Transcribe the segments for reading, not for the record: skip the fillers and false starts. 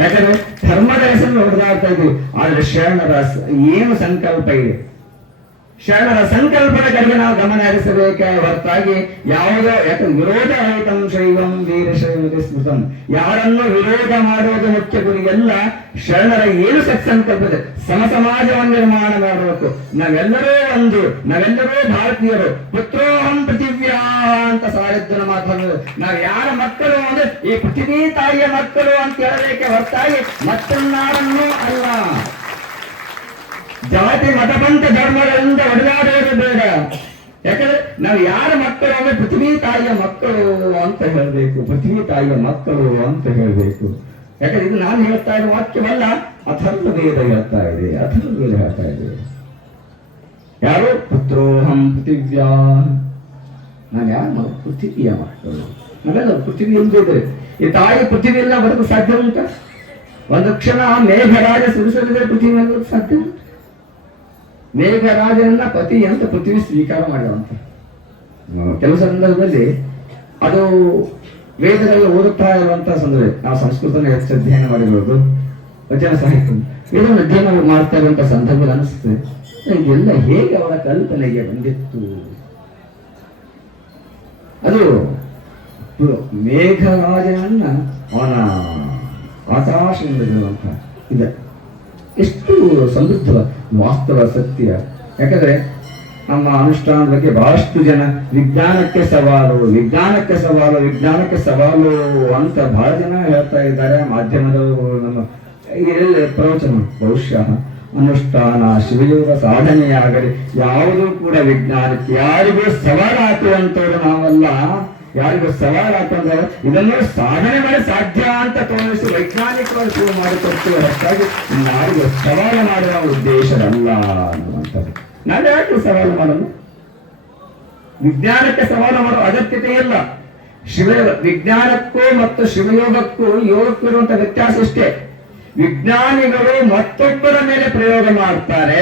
ಯಾಕಂದ್ರೆ ಧರ್ಮದ ಹೆಸರು ಹೊಡೆದಾಡ್ತಾ ಇದ್ವಿ. ಆದ್ರೆ ಶರಣರ ಏನು ಸಂಕಲ್ಪ ಇದೆ, ಶರಣರ ಸಂಕಲ್ಪದ ಕಡೆಗೆ ನಾವು ಗಮನ ಹರಿಸಬೇಕೆ ಹೊರತಾಗಿ ಯಾವುದೋ ಯಾಕಂದ್ರೆ ವಿರೋಧ ರಹಿತಂ ಶೈವಂ ವೀರಶೈವತೆ ಸ್ಮೃತಂ, ಯಾರನ್ನು ವಿರೋಧ ಮಾಡುವುದು ಮುಖ್ಯ ಗುರಿ. ಎಲ್ಲ ಶರಣರ ಏನು ಸತ್ಸಂಕಲ್ಪ ಇದೆ, ಸಮ ಸಮಾಜವನ್ನು ನಿರ್ಮಾಣ ಮಾಡಬೇಕು. ನಾವೆಲ್ಲರೂ ಒಂದು, ನಾವೆಲ್ಲರೂ ಭಾರತೀಯರು. ಪುತ್ರೋಹಂ ಪೃಥಿವ್ಯಾ ಅಂತ ಸಾರಿದ್ದನ ಮಾತನ್ನು ನಾವು ಯಾರ ಮಕ್ಕಳು ಅಂದ್ರೆ ಈ ಪೃಥ್ವಿ ತಾಯಿಯ ಮಕ್ಕಳು ಅಂತ ಹೇಳಬೇಕೆ ಹೊರತಾಗಿ ಮತ್ತನ್ನಾರನ್ನೂ ಅಲ್ಲ. ಜಾತಿ ಮತ ಪಂಥ ಧರ್ಮಗಳಿಂದ ಹೊಡೆದಾಡೋದು ಬೇಡ. ಯಾಕಂದ್ರೆ ನಾವು ಯಾರ ಮಕ್ಕಳು ಅಂದ್ರೆ ಪೃಥ್ವಿ ತಾಯಿಯ ಮಕ್ಕಳು ಅಂತ ಹೇಳ್ಬೇಕು, ಪೃಥ್ವಿ ತಾಯಿಯ ಮಕ್ಕಳು ಅಂತ ಹೇಳ್ಬೇಕು. ಯಾಕಂದ್ರೆ ಇದು ನಾನು ಹೇಳ್ತಾ ಇರೋ ವಾಕ್ಯವಲ್ಲ, ಅಥರ್ವವೇದ ಹೇಳ್ತಾ ಇದೆ, ಅಥರ್ವವೇದ ಹೇಳ್ತಾ ಇದೆ. ಯಾರು ಪುತ್ರೋಹಂ ಪೃಥಿವ್ಯಾ, ನಾನು ಯಾರು ಪೃಥ್ವಿಯ ಮಕ್ಕಳು, ನಾವೆಲ್ಲ ಪೃಥ್ವಿ ಎಂದಿದ್ರೆ ಈ ತಾಯಿ ಪೃಥ್ವಿ ಎಲ್ಲ ಬರೋದು ಸಾಧ್ಯ ಉಂಟ? ಒಂದು ಕ್ಷಣ ಮೇಘರಾಜ ಸುರಿಸಲಿದ್ರೆ ಪೃಥ್ವಿ ಬರೋದು ಸಾಧ್ಯ ಉಂಟು? ಮೇಘರಾಜನ ಪತಿ ಅಂತ ಪೃಥ್ವಿ ಸ್ವೀಕಾರ ಮಾಡುವಂತ ಕೆಲವು ಸಂದರ್ಭದಲ್ಲಿ ಅದು ವೇದಗಳಲ್ಲಿ ಓದುತ್ತಾ ಇರುವಂತಹ ಸಂದರ್ಭ. ನಾವು ಸಂಸ್ಕೃತನ ಹೆಚ್ಚು ಅಧ್ಯಯನ ಮಾಡಿರೋದು, ವಚನ ಸಾಹಿತ್ಯ ವೇದವನ್ನು ಅಧ್ಯಯನ ಮಾಡ್ತಾ ಇರುವಂತಹ ಸಂದರ್ಭದಲ್ಲಿ ಅನಿಸ್ತದೆ ಇದೆಲ್ಲ ಹೇಗೆ ಅವರ ಕಲ್ಪನೆಗೆ ಬಂದಿತ್ತು. ಅದು ಮೇಘರಾಜನನ್ನ ಅವನ ಆಕಾಶದಿಂದ ಇರುವಂತಹ ಇದೆ ಎಷ್ಟು ಸಮೃದ್ಧ ವಾಸ್ತವ ಸತ್ಯ. ಯಾಕಂದ್ರೆ ನಮ್ಮ ಅನುಷ್ಠಾನದ ಬಗ್ಗೆ ಬಹಳಷ್ಟು ಜನ ವಿಜ್ಞಾನಕ್ಕೆ ಸವಾಲು, ವಿಜ್ಞಾನಕ್ಕೆ ಸವಾಲು, ವಿಜ್ಞಾನಕ್ಕೆ ಸವಾಲು ಅಂತ ಬಹಳ ಜನ ಹೇಳ್ತಾ ಇದ್ದಾರೆ. ಮಾಧ್ಯಮದವರು ನಮ್ಮ ಎಲ್ಲ ಪ್ರವಚನ ಬಹುಶಃ ಅನುಷ್ಠಾನ ಶಿವಯೋಗ ಸಾಧನೆಯಾಗಲಿ ಯಾವುದೂ ಕೂಡ ವಿಜ್ಞಾನಕ್ಕೆ ಯಾರಿಗೂ ಸವಾಲಾಕುವಂಥವ್ರು ನಾವಲ್ಲ. ಯಾರಿಗೂ ಸವಾಲಾಕಂದ್ರೆ ಇದನ್ನು ಸಾಧನೆ ಮಾಡಿ ಸಾಧ್ಯ ಅಂತ ತೋರಿಸಿ ವೈಜ್ಞಾನಿಕವಾಗಿ ಶುರು ಮಾಡಿಕೊಡ್ತೀವಿ ಹೊರತಾಗಿ ಯಾರಿಗೂ ಸವಾಲು ಮಾಡುವ ಉದ್ದೇಶವಲ್ಲ ಅನ್ನುವಂಥದ್ದು. ನಾವು ಯಾಕೆ ಸವಾಲು ಮಾಡೋಣ? ವಿಜ್ಞಾನಕ್ಕೆ ಸವಾಲು ಮಾಡುವ ಅಗತ್ಯತೆ ಇಲ್ಲ. ವಿಜ್ಞಾನಕ್ಕೂ ಮತ್ತು ಶಿವಯೋಗಕ್ಕೂ ಯೋಗಕ್ಕೂ ಇರುವಂತ ವ್ಯತ್ಯಾಸ ಇಷ್ಟೇ. ವಿಜ್ಞಾನಿಗಳು ಮತ್ತೊಬ್ಬರ ಮೇಲೆ ಪ್ರಯೋಗ ಮಾಡ್ತಾರೆ,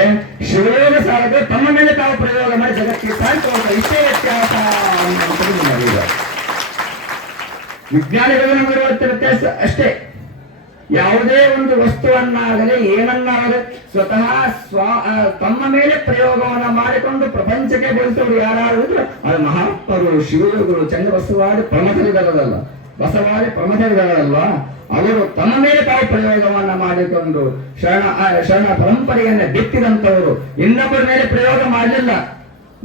ಶಿವಯೋಗ ಸಾಧಕರು ತಮ್ಮ ಮೇಲೆ ತಾವು ಪ್ರಯೋಗ ಮಾಡಿ ಜಗತ್ತಿಗೆ ಸಾಧಿಸುವಂತ ಇಷ್ಟೇ ವ್ಯತ್ಯಾಸ ಅನ್ನುವಂಥದ್ದು. ವಿಜ್ಞಾನಿಗಳು ನಮಗಿರುವಂತ ವ್ಯತ್ಯಾಸ ಅಷ್ಟೇ. ಯಾವುದೇ ಒಂದು ವಸ್ತುವನ್ನಾಗಲಿ ಏನನ್ನಾಗಲಿ ಸ್ವತಃ ತಮ್ಮ ಮೇಲೆ ಪ್ರಯೋಗವನ್ನ ಮಾಡಿಕೊಂಡು ಪ್ರಪಂಚಕ್ಕೆ ಬಳಸೋರು ಯಾರಾದ್ರು ಅದು ಮಹಾತ್ಮರು, ಶಿವಯೋಗಗಳು, ಚಂದ್ರಬಸವಾದಿ ಪ್ರಮಥರಿಗಳಲ್ಲ, ಬಸವಾದಿ ಪ್ರಮಥರಿಗಳಲ್ವಾ, ಅವರು ತಮ್ಮ ಮೇಲೆ ತಾವು ಪ್ರಯೋಗವನ್ನ ಮಾಡಿಕೊಂಡು ಶರಣ ಪರಂಪರೆಯನ್ನ ಬಿತ್ತಿದಂತವರು ಇನ್ನೊಬ್ಬರ ಮೇಲೆ ಪ್ರಯೋಗ ಮಾಡಲಿಲ್ಲ.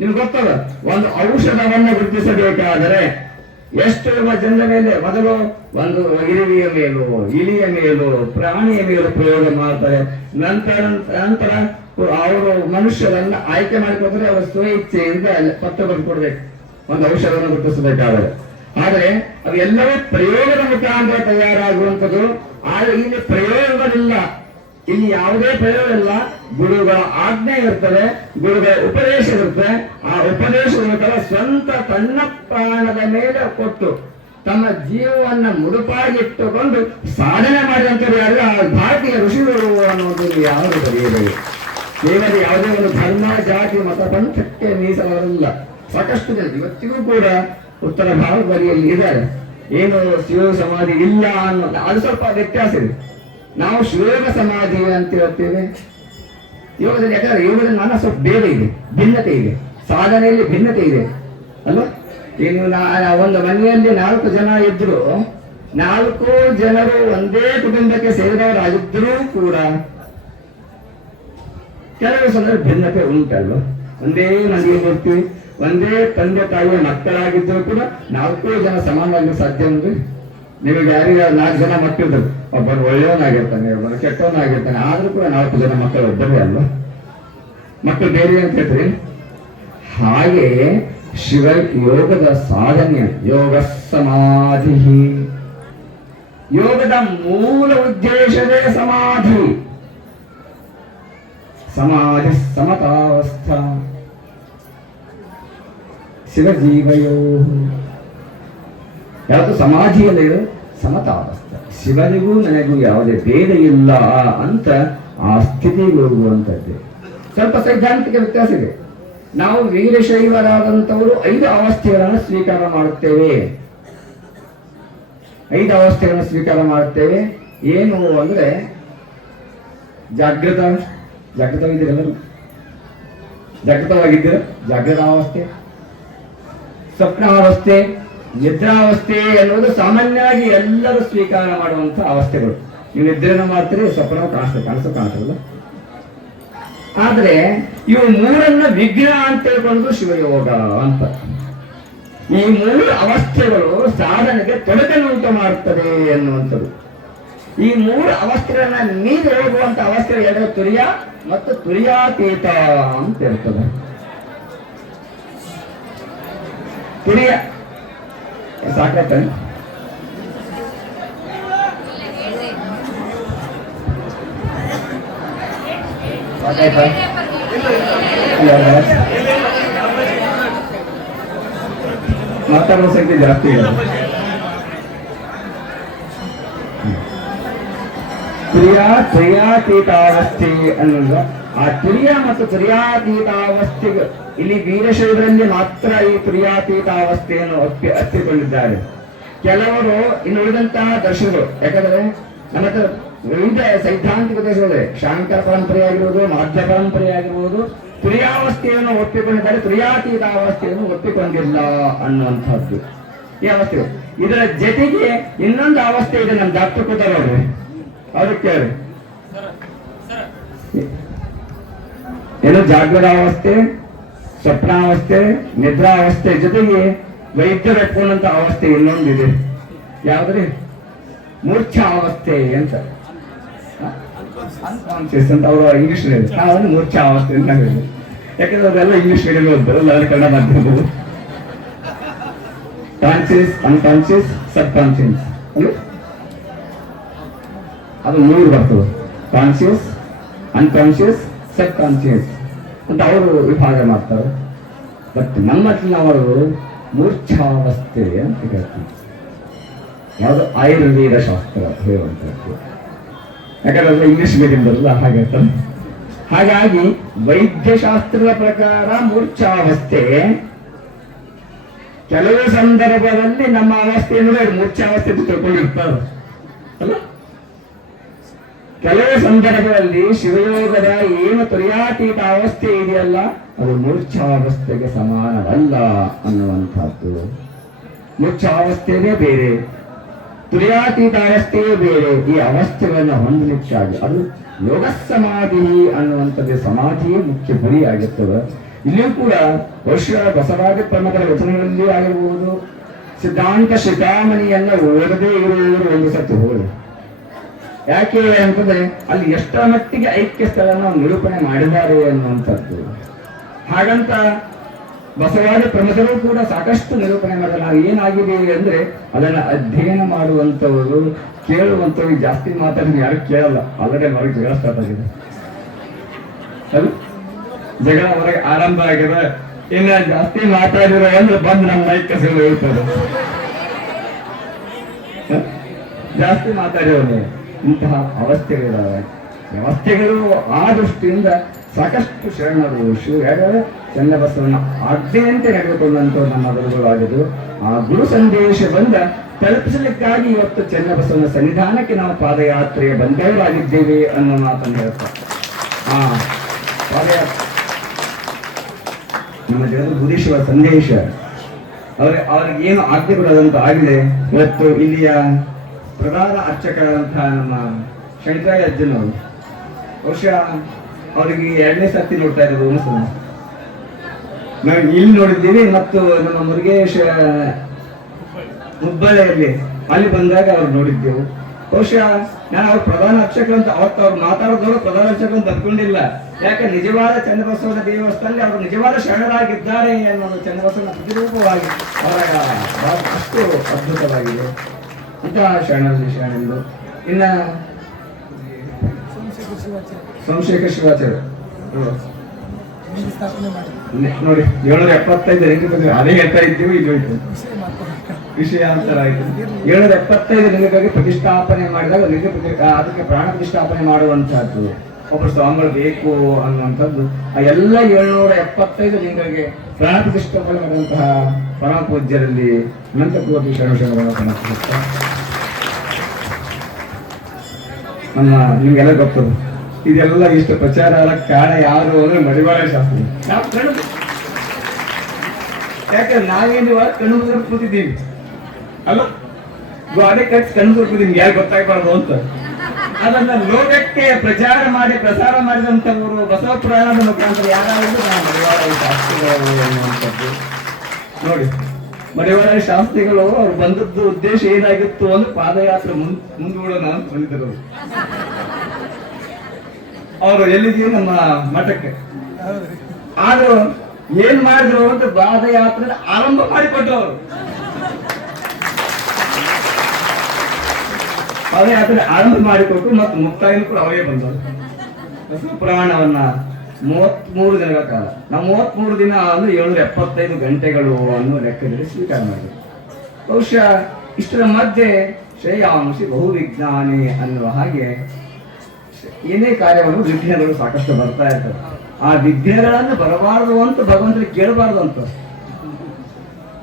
ನಿಮ್ಗೆ ಗೊತ್ತದ, ಒಂದು ಔಷಧವನ್ನ ಗುರುತಿಸಬೇಕಾದರೆ ಎಷ್ಟು ಜನರ ಮೇಲೆ ಮೊದಲು ಒಂದು ಇರುವೆಯ ಮೇಲೂ, ಇಲಿಯ ಮೇಲೂ, ಪ್ರಾಣಿಯ ಮೇಲೂ ಪ್ರಯೋಗ ಮಾಡ್ತಾರೆ. ನಂತರ ಅವರು ಮನುಷ್ಯರನ್ನ ಆಯ್ಕೆ ಮಾಡಿಕೊಂಡ್ರೆ ಅವರ ಸ್ವಇಚ್ಛೆಯಿಂದ ಪತ್ರ ಬರ್ಕೊಡ್ಬೇಕು ಒಂದು ಔಷಧವನ್ನು ಗುರುತಿಸಬೇಕಾದರೆ. ಆದ್ರೆ ಅವೆಲ್ಲವೂ ಪ್ರಯೋಗದ ಮುಖಾಂತರ ತಯಾರಾಗುವಂಥದ್ದು. ಆದ್ರೆ ಇಲ್ಲಿ ಪ್ರಯೋಗಗಳಿಲ್ಲ, ಇಲ್ಲಿ ಯಾವುದೇ ಪ್ರಯೋಗ ಇಲ್ಲ. ಗುರುಗಳ ಆಜ್ಞೆ ಇರ್ತದೆ, ಗುರುಗಳ ಉಪದೇಶ ಇರುತ್ತೆ. ಆ ಉಪದೇಶದ ಸ್ವಂತ ತನ್ನ ಪ್ರಾಣದ ಮೇಲೆ ಕೊಟ್ಟು ತಮ್ಮ ಜೀವವನ್ನ ಮುಡುಪಾಗಿಟ್ಟುಕೊಂಡು ಸಾಧನೆ ಮಾಡಿದಂಥವ್ರು ಯಾರು ಭಾರತೀಯ ಋಷಿಗಳು ಅನ್ನೋದು ಯಾರು ಬರೆಯಬೇಕು. ಕೇವಲ ಯಾವುದೇ ಒಂದು ಧರ್ಮ, ಜಾತಿ, ಮತ, ಪಂಥಕ್ಕೆ ಮೀಸಲಾರಲ್ಲ. ಸಾಕಷ್ಟು ಜನ ಇವತ್ತಿಗೂ ಕೂಡ ಉತ್ತರ ಭಾರತದಲ್ಲಿ ಇದ್ದಾರೆ. ಏನು ಶಿವ ಸಮಾಧಿ ಇಲ್ಲ ಅನ್ನೋದು ಅದು ಸ್ವಲ್ಪ ವ್ಯತ್ಯಾಸ ಇದೆ. ನಾವು ಶಿವಯೋಗ ಸಮಾಧಿ ಅಂತ ಹೇಳ್ತೇವೆ. ಯೋಗದಲ್ಲಿ ಯಾಕಂದ್ರೆ ಯೋಗದಲ್ಲಿ ನಾನಾ ಸ್ವಲ್ಪ ಬೇರೆ ಇದೆ, ಭಿನ್ನತೆ ಇದೆ, ಸಾಧನೆಯಲ್ಲಿ ಭಿನ್ನತೆ ಇದೆ ಅಲ್ವಾ. ಏನು ಒಂದು ಮನೆಯಲ್ಲಿ 4 ಜನ ಇದ್ರು, 4 ಜನರು ಒಂದೇ ಕುಟುಂಬಕ್ಕೆ ಸೇರಿದವರಾಗಿದ್ದರೂ ಕೂಡ ಕೆಲವು ಸಂದರ್ಭ ಭಿನ್ನತೆ ಉಂಟಲ್ವ. ಒಂದೇ ಮನೆಗೆ ಬರ್ತೀವಿ, ಒಂದೇ ತಂದೆ ತಾಯಿಯ ಮಕ್ಕಳಾಗಿದ್ದರೂ ಕೂಡ 4 ಜನ ಸಮಾನವಾಗಿ ಸಾಧ್ಯ ಅಂದ್ರೆ ನಿಮಗೆ ಯಾರಿಗೆ 4 ಜನ ಮಕ್ಕಳಿದ್ರು, ಒಬ್ಬರು ಒಳ್ಳೆಯವನಾಗಿರ್ತಾನೆ, ಒಬ್ಬರು ಕೆಟ್ಟವನಾಗಿರ್ತಾನೆ, ಆದ್ರೂ ಕೂಡ 4 ಜನ ಮಕ್ಕಳು ಒಬ್ಬರೇ ಅಲ್ವಾ. ಮಕ್ಕಳು ಬೇರೆ ಅಂತ ಹೇಳ್ತೀರಿ. ಹಾಗೆ ಶಿವ ಯೋಗದ ಸಾಧನೆ, ಯೋಗ ಸಮಾಧಿ, ಯೋಗದ ಮೂಲ ಉದ್ದೇಶವೇ ಸಮಾಧಿ. ಸಮಾಧಿ ಸಮತಾವಸ್ಥಾ ಶಿವಜೀವಯೋ. ಯಾವುದು ಸಮಾಧಿಯಲ್ಲಿ ಸಮತಾವಸ್ಥೆ, ಶಿವನಿಗೂ ನನಗೂ ಯಾವುದೇ ಭೇದ ಇಲ್ಲ ಅಂತ ಆ ಸ್ಥಿತಿಗೆ ಹೋಗುವಂಥದ್ದು. ಸ್ವಲ್ಪ ಸೈದ್ಧಾಂತಿಕ ವ್ಯತ್ಯಾಸ ಇದೆ. ನಾವು ವೀರಶೈವರಾದಂಥವರು 5 ಅವಸ್ಥೆಗಳನ್ನು ಸ್ವೀಕಾರ ಮಾಡುತ್ತೇವೆ, 5 ಅವಸ್ಥೆಗಳನ್ನು ಸ್ವೀಕಾರ ಮಾಡುತ್ತೇವೆ. ಏನು ಅಂದ್ರೆ ಜಾಗೃತವಾಗಿದ್ದೀರೆಲ್ಲರೂ, ಜಾಗೃತವಾಗಿದ್ದೀರ. ಜಾಗೃತಾವಸ್ಥೆ, ಸ್ವಪ್ನಾವಸ್ಥೆ, ನಿದ್ರಾವಸ್ಥೆ ಎನ್ನುವುದು ಸಾಮಾನ್ಯವಾಗಿ ಎಲ್ಲರೂ ಸ್ವೀಕಾರ ಮಾಡುವಂತಹ ಅವಸ್ಥೆಗಳು. ನೀವು ನಿದ್ರೆನ ಮಾಡ್ತೀರಿ, ಸ್ವಪ್ನ ಕಾಣಿಸಲ್ಲ. ಆದ್ರೆ ಇವು ಮೂರನ್ನ ವಿಘ್ನ ಅಂತ ಹೇಳ್ಕೊಂಡು ಶಿವಯೋಗ ಅಂತ. ಈ ಮೂರು ಅವಸ್ಥೆಗಳು ಸಾಧನೆಗೆ ತೊಡಕನ್ನುಂಟು ಮಾಡುತ್ತದೆ ಎನ್ನುವಂಥದ್ದು. ಈ ಮೂರು ಅವಸ್ಥೆಗಳನ್ನ ಮೀರಿ ಹೋಗುವಂತ ಅವಸ್ಥೆಗಳು ಎರಡು, ತುರ್ಯ ಮತ್ತು ತುರ್ಯಾತೀತ ಅಂತ ಇರ್ತದೆ. ತುರ್ಯ ಸಾಕಾಯ್ತ? ಸಾಕಾಯ್ತಾ? ಮಾತಾಡುವ ಸಂಖ್ಯೆ ಜಾಸ್ತಿ ಇದೆ. ತುರ್ಯಾತೀತಾವಸ್ಥೆ ಅನ್ನೋದು ಆ ತುರ್ಯ ಮತ್ತು ತುರ್ಯಾತೀತಾವಸ್ಥೆಗೆ ಇಲ್ಲಿ ವೀರಶೈವರಲ್ಲಿ ಮಾತ್ರ ಈ ತುರ್ಯಾತೀತಾವಸ್ಥೆಯನ್ನು ಅಪ್ಪಿಕೊಂಡಿದ್ದಾರೆ. ಕೆಲವರು ಇನ್ನು ಉಳಿದಂತಹ ದರ್ಶನಗಳು, ಯಾಕಂದ್ರೆ ನಮ್ಮ ಹತ್ರ ವಿವಿಧ ಸೈದ್ಧಾಂತಿಕ ದೇಶಗಳಿವೆ. ಶಾಂಕರ ಪರಂಪರೆ ಆಗಿರ್ಬೋದು, ಮಾಧ್ಯ ಪರಂಪರೆ ಆಗಿರ್ಬೋದು, ತುರ್ಯಾವಸ್ಥೆಯನ್ನು ಒಪ್ಪಿಕೊಂಡಿದ್ದಾರೆ, ತುರ್ಯಾತೀತಾವಸ್ಥೆಯನ್ನು ಒಪ್ಪಿಕೊಂಡಿಲ್ಲ ಅನ್ನುವಂಥದ್ದು ಈ ಅವಸ್ಥೆಗಳು. ಇದರ ಜೊತೆಗೆ ಇನ್ನೊಂದು ಅವಸ್ಥೆ ಇದೆ, ನಮ್ಮ ಡಾಕ್ಟರ್ ಕೂತಾರ ನೋಡ್ರಿ, ಅವ್ರಿಗೆ ಕೇಳಿ. ಏನು ಜಾಗೃತಾವಸ್ಥೆ, ಸ್ವಪ್ನಾವಸ್ಥೆ, ನಿದ್ರಾವಸ್ಥೆ ಜೊತೆಗೆ ವೈದ್ಯರು ಒಪ್ಪುವಂತ ಅವಸ್ಥೆ ಇನ್ನೊಂದಿದೆ. ಯಾವ್ದ್ರಿ? ಮೂರ್ಛಾವಸ್ಥೆ ಅಂತ. ಅನ್ಕಾನ್ಶಿಯಸ್ ಅಂತ ಅವರು ಇಂಗ್ಲಿಷ್ ನಾವಲ್ಲಿ ಮೂರ್ಛಾವಸ್ಥೆ ಅಂತ ಹೇಳಿದ್ವಿ. ಯಾಕಂದ್ರೆ ಅವರೆಲ್ಲ ಇಂಗ್ಲಿಷ್ ಮೀಡಿಯಂ ಓದ್ತಾರಲ್ಲ, ಅಲ್ಲಿ ಕನ್ನಡ ಮಾಧ್ಯಮ. ಕಾನ್ಶಿಯಸ್, ಅನ್ಕಾನ್ಶಿಯಸ್, ಸಬ್ ಕಾನ್ಶಿಯಸ್ ಅಲ್ಲ, ಅದು ಮೂರು ಬರ್ತದೆ. ಕಾನ್ಶಿಯಸ್, ಅನ್ಕಾನ್ಶಿಯಸ್, ಸಬ್ ಕಾನ್ಶಿಯಸ್ ಅಂತ ಅವರು ವಿಭಾಗ ಮಾಡ್ತಾರೆ. ಬಟ್ ನಮ್ಮವರು ಮೂರ್ಛಾವಸ್ಥೆ ಅಂತ ಹೇಳ್ತೀವಿ. ಯಾವುದು? ಆಯುರ್ವೇದ ಶಾಸ್ತ್ರ ಹೇಳುವಂಥದ್ದು. ಯಾಕಂದ್ರೆ ಇಂಗ್ಲಿಷ್ ಮೀಡಿಯಂ ಬರಲ್ಲ, ಹಾಗಾಗ್ತದೆ. ಹಾಗಾಗಿ ವೈದ್ಯಶಾಸ್ತ್ರದ ಪ್ರಕಾರ ಮೂರ್ಛಾವಸ್ಥೆ, ಕೆಲವು ಸಂದರ್ಭದಲ್ಲಿ ನಮ್ಮ ಅವಸ್ಥೆಯನ್ನು ಮೂರ್ಛಾವಸ್ಥೆ ತಿಳ್ಕೊಂಡಿರ್ತಾರೆ ಅಲ್ಲ. ಕೆಲವು ಸಂದರ್ಭದಲ್ಲಿ ಶಿವಯೋಗದ ಏನು ತುರ್ಯಾತೀತ ಅವಸ್ಥೆ ಇದೆಯಲ್ಲ, ಅದು ಮೂರ್ಛಾವಸ್ಥೆಗೆ ಸಮಾನವಲ್ಲ ಅನ್ನುವಂಥದ್ದು. ಮೂರ್ಛಾವಸ್ಥೆಯೇ ಬೇರೆ, ತುರ್ಯಾತೀತ ಅವಸ್ಥೆಯೇ ಬೇರೆ. ಈ ಅವಸ್ಥೆಗಳನ್ನು ಹೊಂದಲಿಕ್ಕಾಗಿ ಅದು ಯೋಗ ಸಮಾಧಿ ಅನ್ನುವಂಥದ್ದು, ಸಮಾಧಿಯೇ ಮುಖ್ಯ ಗುರಿಯಾಗಿರ್ತದೆ. ಇಲ್ಲಿಯೂ ಕೂಡ ಬಹುಶಃ ಬಸವಾದಿ ಪ್ರಮುಖರ ವಚನಗಳಲ್ಲಿ ಆಗಿರ್ಬೋದು, ಸಿದ್ಧಾಂತ ಶಿಖಾಮಣಿಯನ್ನ ಓದದೇ ಇರುವವರು ಒಂದು ಸತ್ತು ಹೋಗಿ. ಯಾಕೆ ಅಂತಂದ್ರೆ ಅಲ್ಲಿ ಎಷ್ಟರ ಮಟ್ಟಿಗೆ ಐಕ್ಯ ಸ್ಥಳನ ನಿರೂಪಣೆ ಮಾಡಿದ್ದಾರೆ ಅನ್ನುವಂಥದ್ದು. ಹಾಗಂತ ಬಸವಾದಿ ಪ್ರಮುಖರು ಕೂಡ ಸಾಕಷ್ಟು ನಿರೂಪಣೆ ಮಾಡಿದ್ರೆ ನಾವು ಏನಾಗಿದೆ ಅಂದ್ರೆ ಅದನ್ನ ಅಧ್ಯಯನ ಮಾಡುವಂಥವರು, ಕೇಳುವಂಥವ್ರು ಜಾಸ್ತಿ ಮಾತಾಡಿ ಯಾರು ಕೇಳಲ್ಲ. ಆಲ್ರೆಡಿ ಹೊರಗೆ ಜಗಳ ಸ್ಟಾರ್ಟ್ ಆಗಿದೆ ಅಲ್ಲ, ಜಗಳ ಹೊರಗೆ ಆರಂಭ ಆಗಿದೆ. ಇನ್ನ ಜಾಸ್ತಿ ಮಾತಾಡಿರೋ ಅಂದ್ರೆ ಬಂದು ನಮ್ಮ ಮೈಕ್ ಕಸಗಳು ಹೇಳ್ತಾರೆ, ಜಾಸ್ತಿ ಮಾತಾಡಿರೋದು. ಇಂತಹ ಅವಸ್ಥೆಗಳಿದಾವೆ. ವ್ಯವಸ್ಥೆಗಳು ಆ ದೃಷ್ಟಿಯಿಂದ ಸಾಕಷ್ಟು ಶರಣರು ಯಾಕಂದ್ರೆ ಚನ್ನಬಸವನ ಆಜ್ಞೆಯಂತೆ ನಡೆದುಕೊಂಡಂತ ನಮ್ಮ ಗುರುಗಳಾಗಿದ್ದು, ಆ ಗುರು ಸಂದೇಶ ಬಂದ ತಲುಪಿಸಲಿಕ್ಕಾಗಿ ಇವತ್ತು ಚನ್ನಬಸವನ ಸನ್ನಿಧಾನಕ್ಕೆ ನಾವು ಪಾದಯಾತ್ರೆಗೆ ಬಂದವರಾಗಿದ್ದೇವೆ ಅನ್ನೋ ಮಾತನ್ನು ಹೇಳ್ತಾರೆ. ಪಾದಯಾತ್ರೆ ನಮ್ಮ ಜಗದ ಗುರೀಶ್ವರ ಸಂದೇಶ ಅವ್ರಿಗೆ ಏನು ಆಜ್ಞೆ ಕೊಡೋದಂತ ಆಗಿದೆ. ಇವತ್ತು ಇಲ್ಲಿಯ ಪ್ರಧಾನ ಅರ್ಚಕರಂತಹ ನಮ್ಮ ಶಂಕರಯ್ಯ ಅಜ್ಜನವರು ಬಹುಶಃ ಅವರಿಗೆ 2ನೇ ಸರ್ತಿ ನೋಡ್ತಾ ಇರೋದು ಅನಿಸ್ತದೆ. ನಾವು ಇಲ್ಲಿ ನೋಡಿದ್ದೀವಿ ಮತ್ತು ನಮ್ಮ ಮುರುಗೇಶ ಹುಬ್ಬಳ್ಳಿಯಲ್ಲಿ ಅಲ್ಲಿ ಬಂದಾಗ ಅವ್ರು ನೋಡಿದ್ದೆವು. ಬಹುಶಃ ನಾನು ಅವ್ರ ಪ್ರಧಾನ ಅರ್ಚಕರು ಅಂತ ಅವತ್ತು ಅವ್ರು ಮಾತಾಡಿದವರು ಪ್ರಧಾನ ಅರ್ಚಕರು ಅಂತ ಅಂದ್ಕೊಂಡಿಲ್ಲ. ಯಾಕೆ ನಿಜವಾದ ಚನ್ನಬಸವನ ದೇವಸ್ಥಾನದಲ್ಲಿ ಅವರು ನಿಜವಾದ ಶರಣರಾಗಿದ್ದಾರೆ ಅನ್ನೋದು ಚನ್ನಬಸವನ ಪ್ರತಿರೂಪವಾಗಿ ಅವರ ಅಷ್ಟು ಅದ್ಭುತವಾಗಿದೆ ಅಂತ ಶರಣರಲ್ಲಿ ಶರಣೆಂದು. ಇನ್ನ ಸೋಮಶೇಖರ ಶಿವಾಚಾರ್ಯ ನೋಡಿ 775 ಲಿಂಗಕ್ಕೆ ಅದೇ ಹೇಳ್ತಾ ಇದ್ದೀವಿ. ಇದು ವಿಷಯಾಂತರ ಆಯ್ತು. 775 ಲಿಂಗಕ್ಕೆ ಪ್ರತಿಷ್ಠಾಪನೆ ಮಾಡಿದಾಗ ಅದಕ್ಕೆ ಪ್ರಾಣ ಪ್ರತಿಷ್ಠಾಪನೆ ಮಾಡುವಂತಹದ್ದು ಒಬ್ಬರು ಸ್ವಾಮಿಗಳು ಬೇಕು ಅನ್ನುವಂಥದ್ದು. ಆ ಎಲ್ಲ 775 ಲಿಂಗಕ್ಕೆ ಪ್ರಾಣ ಪ್ರತಿಷ್ಠಾಪನೆ ಮಾಡುವಂತಹ ಪರಮ ಪೂಜ್ಯರಲ್ಲಿ ಅನಂತಕೋಟಿ ಶರಣ ನಮ್ಮ ನಿಮ್ಗೆಲ್ಲ ಗೊತ್ತದು. ಇದೆಲ್ಲ ಇಷ್ಟು ಪ್ರಚಾರ ಆಗಕ್ಕೆ ಕಾರಣ ಯಾರು ಅಂದ್ರೆ ಮಡಿವಾಳ ಶಾಸ್ತ್ರಿ. ನಾವು ಕಣ್ಣು, ಯಾಕಂದ್ರೆ ನಾವೇನು ಕಣ್ಣು ಕೂತಿದ್ದೀವಿ ಅಲ್ಲ, ಗೋಡೆ ಕಟ್ಟಿ ಕಣ್ಣು ಕೂತಿದ್ದೀವಿ, ಯಾರು ಗೊತ್ತಾಗಬಾರ್ದು ಅಂತ. ಅದನ್ನ ಲೋಕಕ್ಕೆ ಪ್ರಚಾರ ಮಾಡಿ ಪ್ರಸಾರ ಮಾಡಿದಂಥವರು ಬಸವ ಪುರಾಣದ ಮುಖಾಂತರ ಯಾರಾದರೂ ನಾವು ಮಡಿವಾಳ ಶಾಸ್ತ್ರಿಗಳು ಎನ್ನುವಂಥದ್ದು ನೋಡಿ. ಮಡಿವಾಳ ಶಾಸ್ತ್ರಿಗಳು ಅವ್ರು ಬಂದದ್ದು ಉದ್ದೇಶ ಏನಾಗಿತ್ತು ಅಂದ್ರೆ ಪಾದಯಾತ್ರೆ ಮುಂದೂಡೋಣ ಅಂತ ಬಂದಿದ್ರು. ಅವರು ಎಲ್ಲಿಗೆ ನಮ್ಮ ಮಠಕ್ಕೆ. ಆದ್ರೂ ಏನ್ ಮಾಡಿದ್ರು ಅಂತ ಪಾದಯಾತ್ರೆ ಆರಂಭ ಮಾಡಿಕೊಟ್ರು. ಅವರು ಪಾದಯಾತ್ರೆ ಆರಂಭ ಮಾಡಿಕೊಟ್ಟು ಮತ್ತು ಮುಕ್ತಾಯನೂ ಕೂಡ ಅವರೇ ಬಂದರು. ಪುರಾಣವನ್ನ 33 ದಿನಗಳ ಕಾಲ, ನಾವು 33 ದಿನ ಅಂದ್ರೆ 775 ಗಂಟೆಗಳು ಅನ್ನೋ ಲೆಕ್ಕದಲ್ಲಿ ಸ್ವೀಕಾರ ಮಾಡಿದ್ರು. ಬಹುಶಃ ಇಷ್ಟರ ಮಧ್ಯೆ ಶ್ರೇಯಾಂಶಿ ಬಹು ವಿಜ್ಞಾನಿ ಅನ್ನುವ ಹಾಗೆ ಏನೇ ಕಾರ್ಯವನ್ನು ವಿಘ್ನಗಳು ಸಾಕಷ್ಟು ಬರ್ತಾ ಇರ್ತವೆ. ಆ ವಿಘ್ನಗಳನ್ನು ಬರಬಾರದು ಅಂತ ಭಗವಂತನಿಗೆ ಕೇಳಬಾರ್ದು ಅಂತ.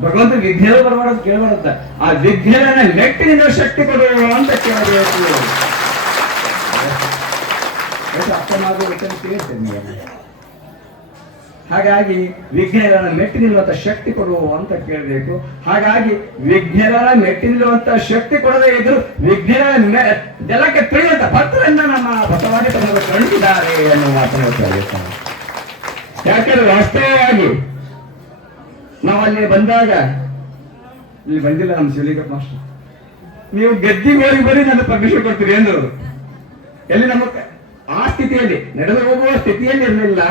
ಭಗವಂತ ವಿಘ್ನಗಳು ಬರಬಾರದು ಕೇಳಬಾರದು, ಆ ವಿಘ್ನಗಳನ್ನ ಮೆಟ್ಟಿನಿಂದ ಶಕ್ತಿ ಕೊಡುವ ಅಂತ ಕೇಳಬೇಕು. ಹಾಗಾಗಿ ವಿಘ್ನಗಳನ್ನ ಮೆಟ್ಟಿ ನಿಲ್ಲುವಂತ ಶಕ್ತಿ ಕೊಡುವ ಅಂತ ಕೇಳಬೇಕು. ಹಾಗಾಗಿ ವಿಘ್ನಗಳ ಮೆಟ್ಟಿ ನಿಲ್ಲುವಂತ ಶಕ್ತಿ ಕೊಡದೇ ಇದ್ರು ವಿಘ್ನಗಳ ಜಲಕ್ಕೆ ತಿಳಿಯುವಂತ ಭಕ್ತರನ್ನ ನಮ್ಮ ಬಸವಾದಿ ತಮ್ಮರು ಕಂಡಿದ್ದಾರೆ ಅನ್ನುವ ಮಾತನ್ನು ಕೇಳಬೇಕು. ಯಾಕಂದ್ರೆ ವಾಸ್ತವವಾಗಿ ನಾವಲ್ಲಿ ಬಂದಾಗ, ಇಲ್ಲಿ ಬಂದಿಲ್ಲ ನಮ್ಮ ಶಿವಲಿಂಗಪ್ಪ ಮಾಸ್ಟರ್, ನೀವು ಗೆದ್ದಿಗೆ ಹೋಗಿ ಬರೀ ನನ್ನ ಪರ್ಮಿಷನ್ ಕೊಡ್ತೀರಿ ಎಂದರು. ಎಲ್ಲಿ ನಮ್ಮ ಆ ಸ್ಥಿತಿಯಲ್ಲಿ ನಡೆದು ಹೋಗುವ ಸ್ಥಿತಿಯಲ್ಲಿ ಇರಲಿಲ್ಲ.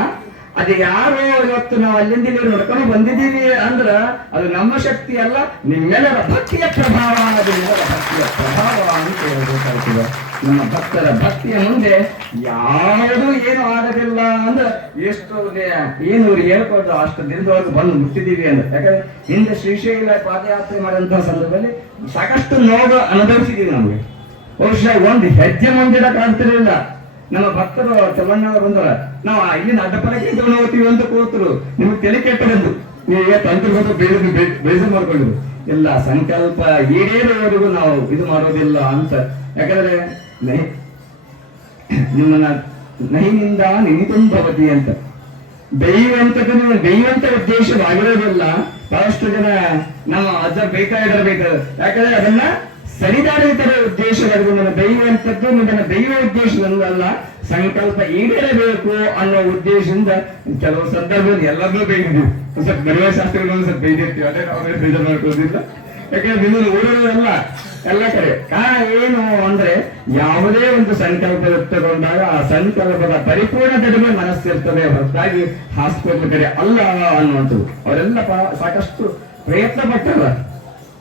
ಅದು ಯಾರೋ ಇವತ್ತು ನಾವು ಅಲ್ಲಿಂದ ಇಲ್ಲಿ ನೋಡ್ಕೊಂಡು ಬಂದಿದ್ದೀವಿ ಅಂದ್ರ ಅದು ನಮ್ಮ ಶಕ್ತಿ ಅಲ್ಲ, ನಿಮ್ಮೆಲ್ಲರ ಭಕ್ತಿಯ ಪ್ರಭಾವ. ಅದು ನಿಮ್ಮೆಲ್ಲರ ಭಕ್ತಿಯ ಪ್ರಭಾವ ಅಂತ ಹೇಳ್ಬೇಕಾಗ್ತದೆ. ನಮ್ಮ ಭಕ್ತರ ಭಕ್ತಿಯ ಮುಂದೆ ಯಾವುದೂ ಏನು ಆಗೋದಿಲ್ಲ ಅಂದ್ರೆ ಎಷ್ಟು ಏನು ಹೇಳ್ಕೊಳ್ದು ಅಷ್ಟು ದಿನದವರೆಗೂ ಬಂದು ಮುಟ್ಟಿದ್ದೀವಿ ಅಂದ್ರೆ. ಯಾಕಂದ್ರೆ ಹಿಂದೆ ಶ್ರೀಶೈಲ ಪಾದಯಾತ್ರೆ ಮಾಡಿದಂತಹ ಸಂದರ್ಭದಲ್ಲಿ ಸಾಕಷ್ಟು ನೋವು ಅನುಭವಿಸಿದೀವಿ. ನಮ್ಗೆ ಬಹುಶಃ ಒಂದು ಹೆಜ್ಜೆ ಮುಂದಿಡಕ್ ಆಗ್ತಿರ್ಲಿಲ್ಲ. ನಮ್ಮ ಭಕ್ತರು ಚವಣ್ಣವರು ಬಂದವರ ನಾವು ಇಲ್ಲಿನ ಅಡ್ಡಪಲಕ್ಕೆ ತಗೊಂಡು ಹೋಗ್ತೀವಿ ಅಂತ ಕೂತರು. ನಿಮ್ಗೆ ತಲೆ ಕೆಟ್ಟರೆಂದು ನೀವು ತಂತ್ರಗೊಂಡು ಬೇಜಾರು ಮಾಡ್ಕೊಂಡಿರು. ಎಲ್ಲ ಸಂಕಲ್ಪ ಈಡೇರುವವರೆಗೂ ನಾವು ಇದು ಮಾಡೋದಿಲ್ಲ ಅಂತ. ಯಾಕಂದ್ರೆ ನಿಮ್ಮನ್ನ ನಹಿನಿಂದ ನಿಮಿತಂಭವತಿ ಅಂತ ಬೈಯುವಂಥದ್ದು ನೀವು ಬೈಯುವಂತ ಉದ್ದೇಶವಾಗಿರೋದಿಲ್ಲ. ಬಹಳಷ್ಟು ಜನ ನಮ್ಮ ಅಜ್ಜ ಬೈತಾ ಇದ್ದಾರೆ. ಯಾಕಂದ್ರೆ ಅದನ್ನ ಸರಿದಾರಿತರ ಉದ್ದೇಶವರೆಗೂ ನನ್ನ ಬೈಯುವಂಥದ್ದು ನಿಮ್ಮನ್ನ ಬೈಯುವ ಉದ್ದೇಶದಲ್ಲ, ಸಂಕಲ್ಪ ಈಡೇರಬೇಕು ಅನ್ನೋ ಉದ್ದೇಶದಿಂದ ಕೆಲವು ಸಂದರ್ಭದಲ್ಲಿ ಎಲ್ಲರನ್ನೂ ಬೈದಿದ್ದೀವಿ. ಸ್ವಲ್ಪ ಮಡಿವಾಳ ಶಾಸ್ತ್ರಿಗಳು ಸ್ವಲ್ಪ ಬೈದಿರ್ತೀವಿ, ಅದೇ ಅವ್ರಿಗೆ ಬೇಜಾರು ಮಾಡ್ಕೊಳ್ಳೋದಿಲ್ಲ. ಯಾಕಂದ್ರೆ ನಿಮ್ಮನ್ನು ಊರಲ್ಲ ಎಲ್ಲ ಕಡೆ. ಕಾರಣ ಏನು ಅಂದ್ರೆ ಯಾವುದೇ ಒಂದು ಸಂಕಲ್ಪ ವ್ಯಕ್ತಗೊಂಡಾಗ ಆ ಸಂಕಲ್ಪದ ಪರಿಪೂರ್ಣ ಕಡಿಮೆ ಮನಸ್ಸಿರ್ತದೆ ಹೊರತಾಗಿ ಹಾಸ್ಪಿಟಲ್ ಕಡೆ ಅಲ್ಲ ಅನ್ನುವಂಥದ್ದು. ಅವರೆಲ್ಲ ಸಾಕಷ್ಟು ಪ್ರಯತ್ನ ಪಟ್ಟಲ್ಲ.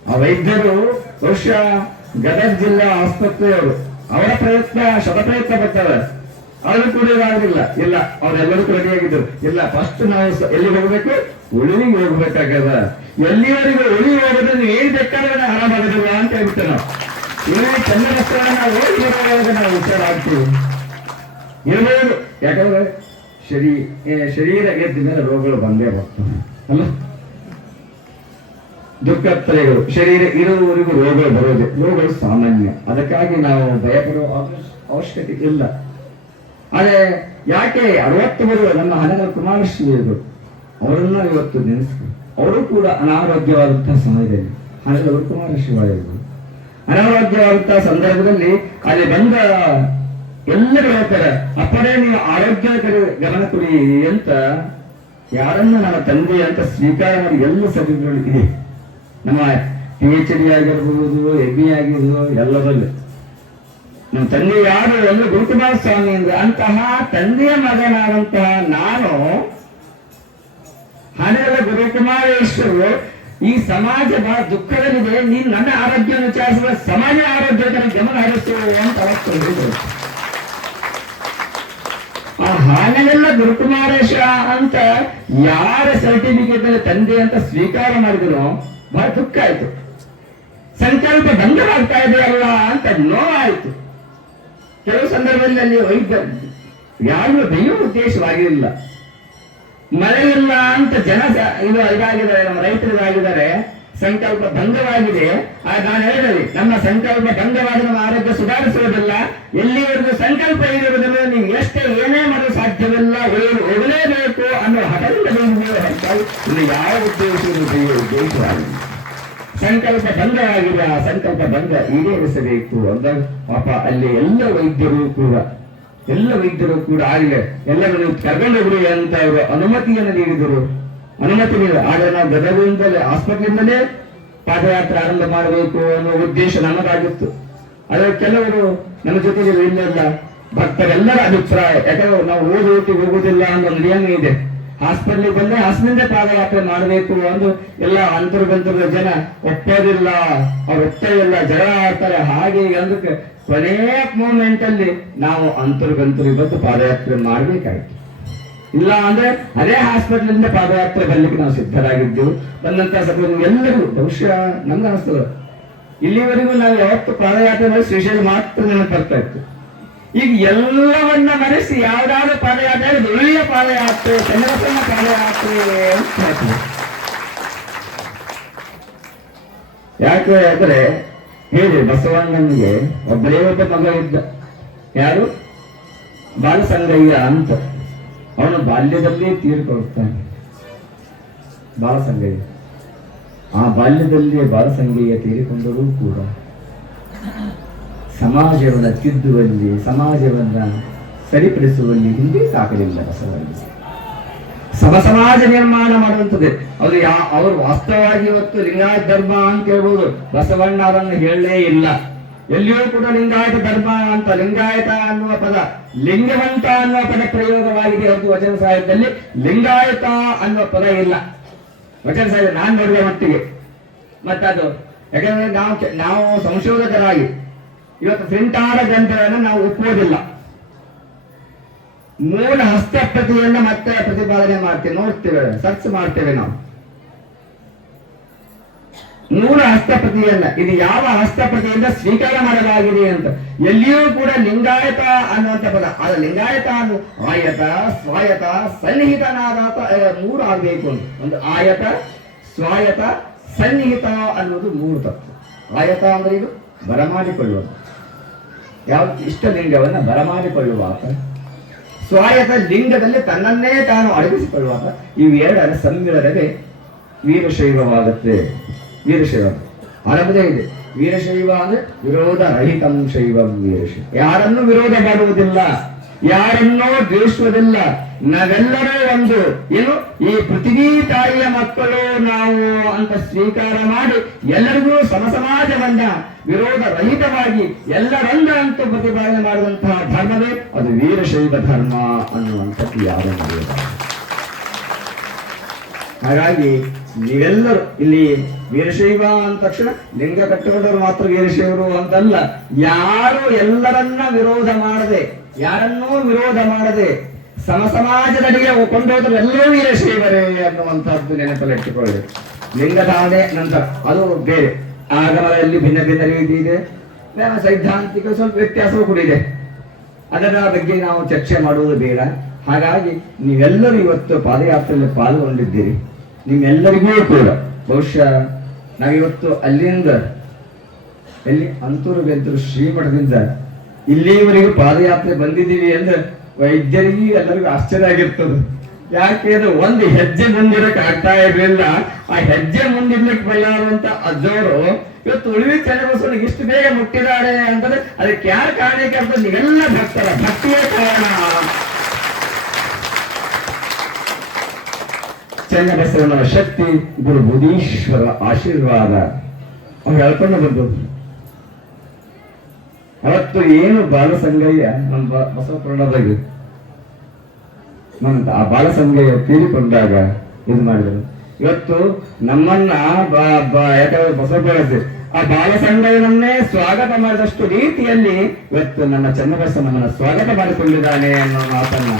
ಆ ವೈದ್ಯರು ಬಹುಶಃ ಗದಗ ಜಿಲ್ಲಾ ಆಸ್ಪತ್ರೆಯವರು ಅವರ ಪ್ರಯತ್ನ ಶತಪ್ರಯತ್ನ ಪಡ್ತಾರೆ. ಆದ್ರೂ ಕೂಡ ಇದಾಗುದಿಲ್ಲ. ಇಲ್ಲ, ಅವರೆಲ್ಲರೂ ಕೂಡ ರೆಡಿಯಾಗಿದ್ರು. ಇಲ್ಲ, ಫಸ್ಟ್ ನಾವು ಎಲ್ಲಿ ಹೋಗ್ಬೇಕು, ಉಳಿವಿಗೆ ಹೋಗ್ಬೇಕಾಗದ. ಎಲ್ಲಿವರೆಗೂ ಉಳಿ ಹೋಗೋದ್ರೆ ನೀವು ಏನ್ ಬೇಕಾದ್ರೆ ಆರಾಮಾಗೋದಿಲ್ಲ ಅಂತ ಹೇಳ್ಬಿಟ್ಟು ನಾವು ಇವೇ ಚಂದ್ರಸ್ತ್ರ ನಾವು ಹೋಗಿ ಬರುವಾಗ ನಾವು ವಿಚಾರ ಆಗ್ತೀವಿ ಇರಬಹುದು. ಯಾಕಂದ್ರೆ ಶರೀರ ಗೆದ್ದ ಮೇಲೆ ರೋಗಗಳು ಬಂದೇ ಬರ್ತವೆ ಅಲ್ಲ. ದುಃಖತ್ರಯಗಳು ಶರೀರ ಇರುವವರೆಗೂ ರೋಗಗಳು ಬರೋದು, ರೋಗಗಳು ಸಾಮಾನ್ಯ. ಅದಕ್ಕಾಗಿ ನಾವು ಭಯಪಡುವ ಅವಶ್ಯಕತೆ ಇಲ್ಲ. ಆದ್ರೆ ಯಾಕೆ 60 ನಮ್ಮ ಹನಗಲ್ ಕುಮಾರಶ್ರೀಗಳು ಅವರನ್ನ ಇವತ್ತು ನೆನೆಸ್ತಾರೆ. ಅವರು ಕೂಡ ಅನಾರೋಗ್ಯವಾದಂತಹ ಸಮಯದಲ್ಲಿ ಹನಗಲ್ ಕುಮಾರಶ್ರೀಗಳು ಅನಾರೋಗ್ಯವಾದಂತಹ ಸಂದರ್ಭದಲ್ಲಿ ಅಲ್ಲಿ ಬಂದ ಎಲ್ಲರೂ ಹೇಳ್ತಾರೆ, ಅಪ್ಪರೇ ನೀವು ಆರೋಗ್ಯ ಕಡೆ ಗಮನ ಕೊಡಿ ಅಂತ ಯಾರನ್ನ ನಮ್ಮ ತಂದೆ ಅಂತ ಸ್ವೀಕಾರ ಮಾಡಿ ಎಲ್ಲ ಸಭೆಗಳು ಇದೆ. ನಮ್ಮ PhD ಆಗಿರ್ಬೋದು, ME ಆಗಿರ್ಬೋದು, ಎಲ್ಲದಲ್ಲೂ ನಮ್ಮ ತಂದೆ ಯಾರು ಎಲ್ಲ ಗುರುಕುಮಾರ ಸ್ವಾಮಿ ಅಂದ್ರೆ ಅಂತಹ ತಂದೆಯ ಮಗನಾದಂತಹ ನಾನು ಹಣದ ಗುರುಕುಮಾರೇಶ್ವರು ಈ ಸಮಾಜ ಬಹಳ ದುಃಖದಲ್ಲಿದೆ, ನೀನು ನನ್ನ ಆರೋಗ್ಯವನ್ನು ವಿಚಾರಿಸುವ ಸಮಾಜ ಆರೋಗ್ಯದ ಗಮನ ಹರಿಸು ಅಂತ ಹೇಳಿದ್ರು. ಆ ಹಾನೆಲ್ಲ ಗುರುಕುಮಾರೇಶ ಅಂತ ಯಾರ ಸರ್ಟಿಫಿಕೇಟ್ ತಂದೆ ಅಂತ ಸ್ವೀಕಾರ ಮಾಡಿದ್ರು ಬಹಳ ದುಃಖ ಆಯ್ತು. ಸಂಕಲ್ಪ ಭಂಗವಾಗ್ತಾ ಇದೆಯಲ್ಲ ಅಂತ ನೋವಾಯಿತು. ಕೆಲವು ಸಂದರ್ಭದಲ್ಲಿ ವೈದ್ಯ ಯಾರು ಬೈಯುವ ಉದ್ದೇಶವಾಗಿರಲಿಲ್ಲ. ಮಳೆ ಇಲ್ಲ ಅಂತ ಜನ ಇದು ಇದಾಗಿದ್ದಾರೆ, ನಮ್ಮ ರೈತರು ಇದಾಗಿದ್ದಾರೆ, ಸಂಕಲ್ಪ ಭಂಗವಾಗಿದೆ. ನಾನು ಹೇಳಿದೆ, ನಮ್ಮ ಸಂಕಲ್ಪ ಭಂಗವಾದ ನಮ್ಮ ಆರೋಗ್ಯ ಸುಧಾರಿಸುವುದಿಲ್ಲ. ಎಲ್ಲಿವರೆಗೂ ಸಂಕಲ್ಪ ಇರುವುದಿಲ್ಲ. ನೀವು ಎಷ್ಟೇ ಏನೇ ಮಾಡಲು ಸಾಧ್ಯವಿಲ್ಲ, ಹೋಗಲೇಬೇಕು ಅನ್ನೋ ಹಠದಿಂದ ಇಲ್ಲಿ ಯಾವ ಉದ್ದೇಶವಾಗಿದೆ. ಸಂಕಲ್ಪ ಭಂಗವಾಗಿದೆ. ಆ ಸಂಕಲ್ಪ ಭಂಗ ಈಡೇರಿಸಬೇಕು ಅಂತ ಪಾಪ ಅಲ್ಲಿ ಎಲ್ಲ ವೈದ್ಯರು ಕೂಡ ಆಗಲೇ ಎಲ್ಲರೂ ನೀವು ಕರ್ಕೊಂಡು ಹೋಗ್ರಿ ಅಂತ ಅವರು ಅನುಮತಿಯನ್ನು ನೀಡಿದರು. ಅನುಮತಿ ನೀಡಿದ ಆದರೆ ನಾವು ಗದಗದಿಂದಲೇ ಹಾಸ್ಪಿಟ್ಲಿಂದಲೇ ಪಾದಯಾತ್ರೆ ಆರಂಭ ಮಾಡಬೇಕು ಅನ್ನೋ ಉದ್ದೇಶ ನಮ್ಮದಾಗಿತ್ತು. ಆದರೆ ಕೆಲವರು ನಮ್ಮ ಜೊತೆಗೆ ಇಲ್ಲ ಭಕ್ತರೆಲ್ಲರ ಅಭಿಪ್ರಾಯ, ಯಾಕಂದ್ರೆ ನಾವು ಓದಿ ಹೋಗುವುದಿಲ್ಲ ಅನ್ನೋ ಒಂದು ನಿಯಮ ಇದೆ. ಹಾಸ್ಪಿಟ್ಲಿಗೆ ಬಂದ್ರೆ ಹಾಸ್ಪಿಟಲ್ ಪಾದಯಾತ್ರೆ ಮಾಡಬೇಕು ಅಂದು ಎಲ್ಲ ಅಂತರ್ಗಂತರದ ಜನ ಒಪ್ಪೋದಿಲ್ಲ, ಅವ್ರು ಒಪ್ಪಿಲ್ಲ, ಜಗಳ ಆಡ್ತಾರೆ. ಹಾಗೆ ಅಂದಕ್ಕೆ ಕೊನೆಯ ಮೂಮೆಂಟ್ ಅಲ್ಲಿ ನಾವು ಅಂತರ್ಗಂತರು ಇವತ್ತು ಪಾದಯಾತ್ರೆ ಮಾಡ್ಬೇಕಾಯ್ತು. ಇಲ್ಲ ಅಂದ್ರೆ ಅದೇ ಹಾಸ್ಪಿಟಲ್ ಪಾದಯಾತ್ರೆ ಬರ್ಲಿಕ್ಕೆ ನಾವು ಸಿದ್ಧರಾಗಿದ್ದೆವು. ಬಂದಂತ ಎಲ್ಲರಿಗೂ ಬಹುಶಃ ನಮ್ಗೆ ಅನಿಸ್ತದ, ಇಲ್ಲಿವರೆಗೂ ನಾವು ಯಾವತ್ತು ಪಾದಯಾತ್ರೆ ಮಾಡಿ ಶ್ರೀಶೈಲ ಮಾತ್ರ ನೆನಪು ಬರ್ತಾ ಇತ್ತು. ಈಗ ಎಲ್ಲವನ್ನ ಮರೆಸಿ ಯಾವ್ದಾದ್ರು ಪಾದಯಾತ್ರೆ ಒಳ್ಳೆಯ ಪಾದಯಾತ್ರೆ, ಚನ್ನಬಸವನ ಪಾದಯಾತ್ರೆ ಅಂತ ಹೇಳ್ತೀವಿ. ಯಾಕೆ ಅಂದ್ರೆ ಹೇಳಿ, ಬಸವಣ್ಣನಿಗೆ ಒಬ್ಬರೇ ಒಬ್ಬ ಮಗ ಇದ್ದ. ಯಾರು? ಬಾಲಸಂಗಯ್ಯ ಅಂತ. ಅವನು ಬಾಲ್ಯದಲ್ಲೇ ತೀರ್ಕೊಳ್ತಾನೆ. ಬಾಲಸಂಗಯ್ಯ ಆ ಬಾಲ್ಯದಲ್ಲೇ ಬಾಲಸಂಗಯ್ಯ ತೀರಿಕೊಂಡರೂ ಕೂಡ ಸಮಾಜವನ್ನು ತಿದ್ದುವಲ್ಲಿ, ಸಮಾಜವನ್ನ ಸರಿಪಡಿಸುವಲ್ಲಿ ಹಿಂದೆ ಸಾಕಲಿಲ್ಲ ಬಸವಣ್ಣ. ಸಮಾಜ ನಿರ್ಮಾಣ ಮಾಡುವಂಥದ್ದು ಅವರು ವಾಸ್ತವವಾಗಿ ಇವತ್ತು ಲಿಂಗಾಯತ ಧರ್ಮ ಅಂತ ಹೇಳ್ಬೋದು. ಬಸವಣ್ಣ ಅವರನ್ನು ಹೇಳಲೇ ಇಲ್ಲ. ಎಲ್ಲಿಯೂ ಕೂಡ ಲಿಂಗಾಯತ ಧರ್ಮ ಅಂತ, ಲಿಂಗಾಯತ ಅನ್ನುವ ಪದ ಲಿಂಗವಂತ ಅನ್ನುವ ಪದ ಪ್ರಯೋಗವಾಗಿದೆ ಹೊರತು ವಚನ ಸಾಹಿತ್ಯದಲ್ಲಿ ಲಿಂಗಾಯತ ಅನ್ನುವ ಪದ ಇಲ್ಲ. ವಚನ ಸಾಹಿತ್ಯ ನಾನು ನೋಡಿದ ಮಟ್ಟಿಗೆ. ಮತ್ತದು ಯಾಕಂದ್ರೆ ನಾವು ಸಂಶೋಧಕರಾಗಿ ಇವತ್ತು ಪ್ರಿಂಟಾದ ಗ್ರಂಥಗಳನ್ನು ನಾವು ಒಪ್ಪುವುದಿಲ್ಲ. ಮೂಲ ಹಸ್ತಪ್ರತಿಯನ್ನ ಮತ್ತೆ ಪ್ರತಿಪಾದನೆ ಮಾಡ್ತೇವೆ, ನೋಡ್ತೇವೆ, ಸರ್ಚ್ ಮಾಡ್ತೇವೆ. ನಾವು ಮೂಲ ಹಸ್ತಪ್ರತಿಯನ್ನ ಇದು ಯಾವ ಹಸ್ತಪ್ರತಿಯಿಂದ ಸ್ವೀಕಾರ ಮಾಡಲಾಗಿದೆ ಅಂತ ಎಲ್ಲಿಯೂ ಕೂಡ ಲಿಂಗಾಯತ ಅನ್ನುವಂಥ ಪದ. ಆದ ಲಿಂಗಾಯತ ಅನ್ನು ಆಯತ, ಸ್ವಾಯತ, ಸನ್ನಿಹಿತನಾದ ಮೂರು ಆಗಬೇಕು ಅಂತ. ಒಂದು ಆಯತ, ಸ್ವಾಯತ, ಸನ್ನಿಹಿತ ಅನ್ನೋದು ಮೂರು ತತ್ವ. ಆಯತ ಅಂದ್ರೆ ಇದು ಬರಮಾಡಿಕೊಳ್ಳುವುದು, ಯಾವ ಇಷ್ಟ ಲಿಂಗವನ್ನ ಬರಮಾಡಿಕೊಳ್ಳುವಾಗ. ಸ್ವಾಯತ ಲಿಂಗದಲ್ಲಿ ತನ್ನನ್ನೇ ತಾನು ಅಡಗಿಸಿಕೊಳ್ಳುವಾಗ. ಇವೆರಡರ ಸಮ್ಮಿಳನವೇ ವೀರಶೈವವಾಗುತ್ತೆ. ವೀರಶೈವ ಆರಂಭದೇ ಇದೆ. ವೀರಶೈವ ಅಂದ್ರೆ ವಿರೋಧ ರಹಿತಂ ಶೈವಂ ವೀರಶೈವ. ಯಾರನ್ನೂ ವಿರೋಧ ಮಾಡುವುದಿಲ್ಲ, ಯಾರನ್ನೋ ದ್ವೇಷುವುದಿಲ್ಲ. ನಾವೆಲ್ಲರೂ ಒಂದು ಏನು ಈ ಪೃಥ್ವಿ ತಾಯಿಯ ಮಕ್ಕಳು ನಾವು ಅಂತ ಸ್ವೀಕಾರ ಮಾಡಿ ಎಲ್ಲರಿಗೂ ಸಮಸಮಾಜವನ್ನ ವಿರೋಧ ರಹಿತವಾಗಿ ಎಲ್ಲರಂದ ಅಂತ ಪ್ರತಿಪಾದನೆ ಮಾಡುವಂತಹ ಧರ್ಮವೇ ಅದು ವೀರಶೈವ ಧರ್ಮ ಅನ್ನುವಂಥದ್ದು ಯಾರು ನಡೆಯುವ. ಹಾಗಾಗಿ ನೀವೆಲ್ಲರೂ ಇಲ್ಲಿ ವೀರಶೈವ ಅಂದ ತಕ್ಷಣ ಲಿಂಗ ಕಟ್ಟಿಕೊಂಡವರು ಮಾತ್ರ ವೀರಶೈವರು ಅಂತಲ್ಲ. ಯಾರು ಎಲ್ಲರನ್ನ ವಿರೋಧ ಮಾಡದೆ, ಯಾರನ್ನೂ ವಿರೋಧ ಮಾಡದೆ ಸಮಸಮಾಜದಡಿಗೆ ಕೊಂಡೋದ್ರು ಎಲ್ಲರೂ ವೀರಶೈವರೇ ಅನ್ನುವಂಥದ್ದು ನೆನಪಲ್ಲಿಟ್ಟುಕೊಳ್ಳಿ. ಲಿಂಗಧಾರಣೆ ನಂತರ ಅದು ಬೇರೆ ಆಗಮದಲ್ಲಿ ಭಿನ್ನ ಭಿನ್ನ ರೀತಿ ಇದೆ. ಸೈದ್ಧಾಂತಿಕ ಸ್ವಲ್ಪ ವ್ಯತ್ಯಾಸವೂ ಕೂಡ ಇದೆ. ಅದರ ಬಗ್ಗೆ ನಾವು ಚರ್ಚೆ ಮಾಡುವುದು ಬೇಡ. ಹಾಗಾಗಿ ನೀವೆಲ್ಲರೂ ಇವತ್ತು ಪಾದಯಾತ್ರೆಯಲ್ಲಿ ಪಾಲ್ಗೊಂಡಿದ್ದೀರಿ. ನಿಮ್ಮೆಲ್ಲರಿಗೂ ಕೂಡ ಬಹುಶಃ ನಾವಿವತ್ತು ಅಲ್ಲಿಂದ ಎಲ್ಲಿ ಅಂತೂರು ಬೆಂತೂರು ಶ್ರೀಮಠದಿಂದ ಇಲ್ಲಿವರೆಗೂ ಪಾದಯಾತ್ರೆ ಬಂದಿದ್ದೀವಿ ಅಂದ್ರೆ ವೈದ್ಯರಿಗೂ ಎಲ್ಲರಿಗೂ ಆಶ್ಚರ್ಯ ಆಗಿರ್ತದೆ. ಯಾಕೆ ಅಂದ್ರೆ ಒಂದು ಹೆಜ್ಜೆ ಮುಂದಿರಕ್ಕೆ ಆಗ್ತಾ ಇರಲಿಲ್ಲ. ಆ ಹೆಜ್ಜೆ ಮುಂದಿರ್ಲಿಕ್ಕೆ ಬಲ್ಲಾರುವಂತ ಅಜ್ಜವರು ಇವತ್ತು ಉಳಿವಿ ಚನ್ನಬಸವನಿಗೆ ಇಷ್ಟು ಬೇಗ ಮುಟ್ಟಿದ್ದಾರೆ ಅಂತಂದ್ರೆ ಅದಕ್ಕೆ ಯಾರು ಕಾರಣಕ್ಕೆ ಅಂತ ನೀವೆಲ್ಲ ಭಕ್ತರ ಭಕ್ತಿಯೇ ಕಾರಣ. ಚನ್ನಬಸವನ ಶಕ್ತಿ, ಗುರು ಬುಧೀಶ್ವರ ಆಶೀರ್ವಾದ ಅವ್ರು ಹೇಳ್ಕೊಂಡು ಬಂದದ್ದು. ಅವತ್ತು ಏನು ಬಾಲಸಂಗಯ್ಯ ನಮ್ಮ ಬಸವಪುರಾಣದಾಗ ಆ ಬಾಲಸಂಗಯ್ಯ ತೀರಿಕೊಂಡಾಗ ಇದು ಮಾಡಿದರು. ಇವತ್ತು ನಮ್ಮನ್ನ ಯಾಕಂದ್ರೆ ಬಸವಪುರ ಆ ಬಾಲಸಂಗಯ್ಯನನ್ನೇ ಸ್ವಾಗತ ಮಾಡಿದಷ್ಟು ರೀತಿಯಲ್ಲಿ ಇವತ್ತು ನನ್ನ ಚನ್ನಬಸವ ನಮ್ಮನ್ನ ಸ್ವಾಗತ ಮಾಡಿಕೊಂಡಿದ್ದಾನೆ ಅನ್ನೋ ಮಾತನ್ನ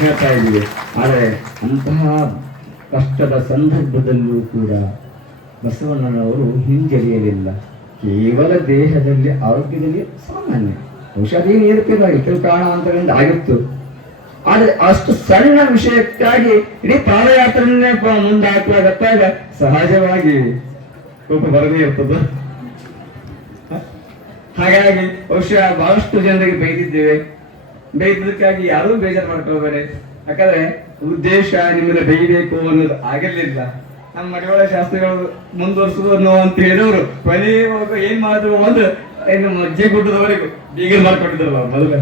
ಹೇಳ್ತಾ ಇದ್ದೀವಿ. ಆದರೆ ಅಂತಹ ಕಷ್ಟದ ಸಂದರ್ಭದಲ್ಲೂ ಕೂಡ ಬಸವಣ್ಣನವರು ಹಿಂಜರಿಯಲಿಲ್ಲ. ಕೇವಲ ದೇಹದಲ್ಲಿ ಆರೋಗ್ಯದಲ್ಲಿ ಸಾಮಾನ್ಯ ಔಷಧಿ ಏರ್ಪೇರಾಗಿ ಕೆಲವು ಕಾರಣಾಂತರದಿಂದ ಆಗಿತ್ತು. ಆದರೆ ಅಷ್ಟು ಸಣ್ಣ ವಿಷಯಕ್ಕಾಗಿ ಇಡೀ ಪಾದಯಾತ್ರೆಯನ್ನೇ ಸಹಜವಾಗಿ ರೂಪ ಬರದೇ ಇರ್ತದ. ಹಾಗಾಗಿ ಬಹುಶಃ ಬಹಳಷ್ಟು ಜನರಿಗೆ ಬೈದಿದ್ದೇವೆ. ಬೈದಕ್ಕಾಗಿ ಯಾರೂ ಬೇಜಾರು ಮಾಡ್ಕೊಳ್ಬೇಡಿ. ಯಾಕಂದ್ರೆ ಉದ್ದೇಶ ನಿಮ್ಮನ್ನ ಬೈಬೇಕು ಅನ್ನೋದು ಆಗಿರ್ಲಿಲ್ಲ. ನಮ್ಮ ಮಡಿವಾಳ ಶಾಸ್ತ್ರಿಗಳು ಮುಂದುವರ್ಸುದು ಅಂತ ಹೇಳಿದವರು ಕೊನೆಯುವಾಗ ಏನ್ ಮಾಡಿದ್ರು ಒಂದು ಇನ್ನು ಮಜ್ಜೆ ಗುಡ್ಡದವರೆಗೂ ಬೀಗರ್ ಮಾಡ್ಕೊಟ್ಟಿದ್ರಲ್ಲ ಮೊದಲೇ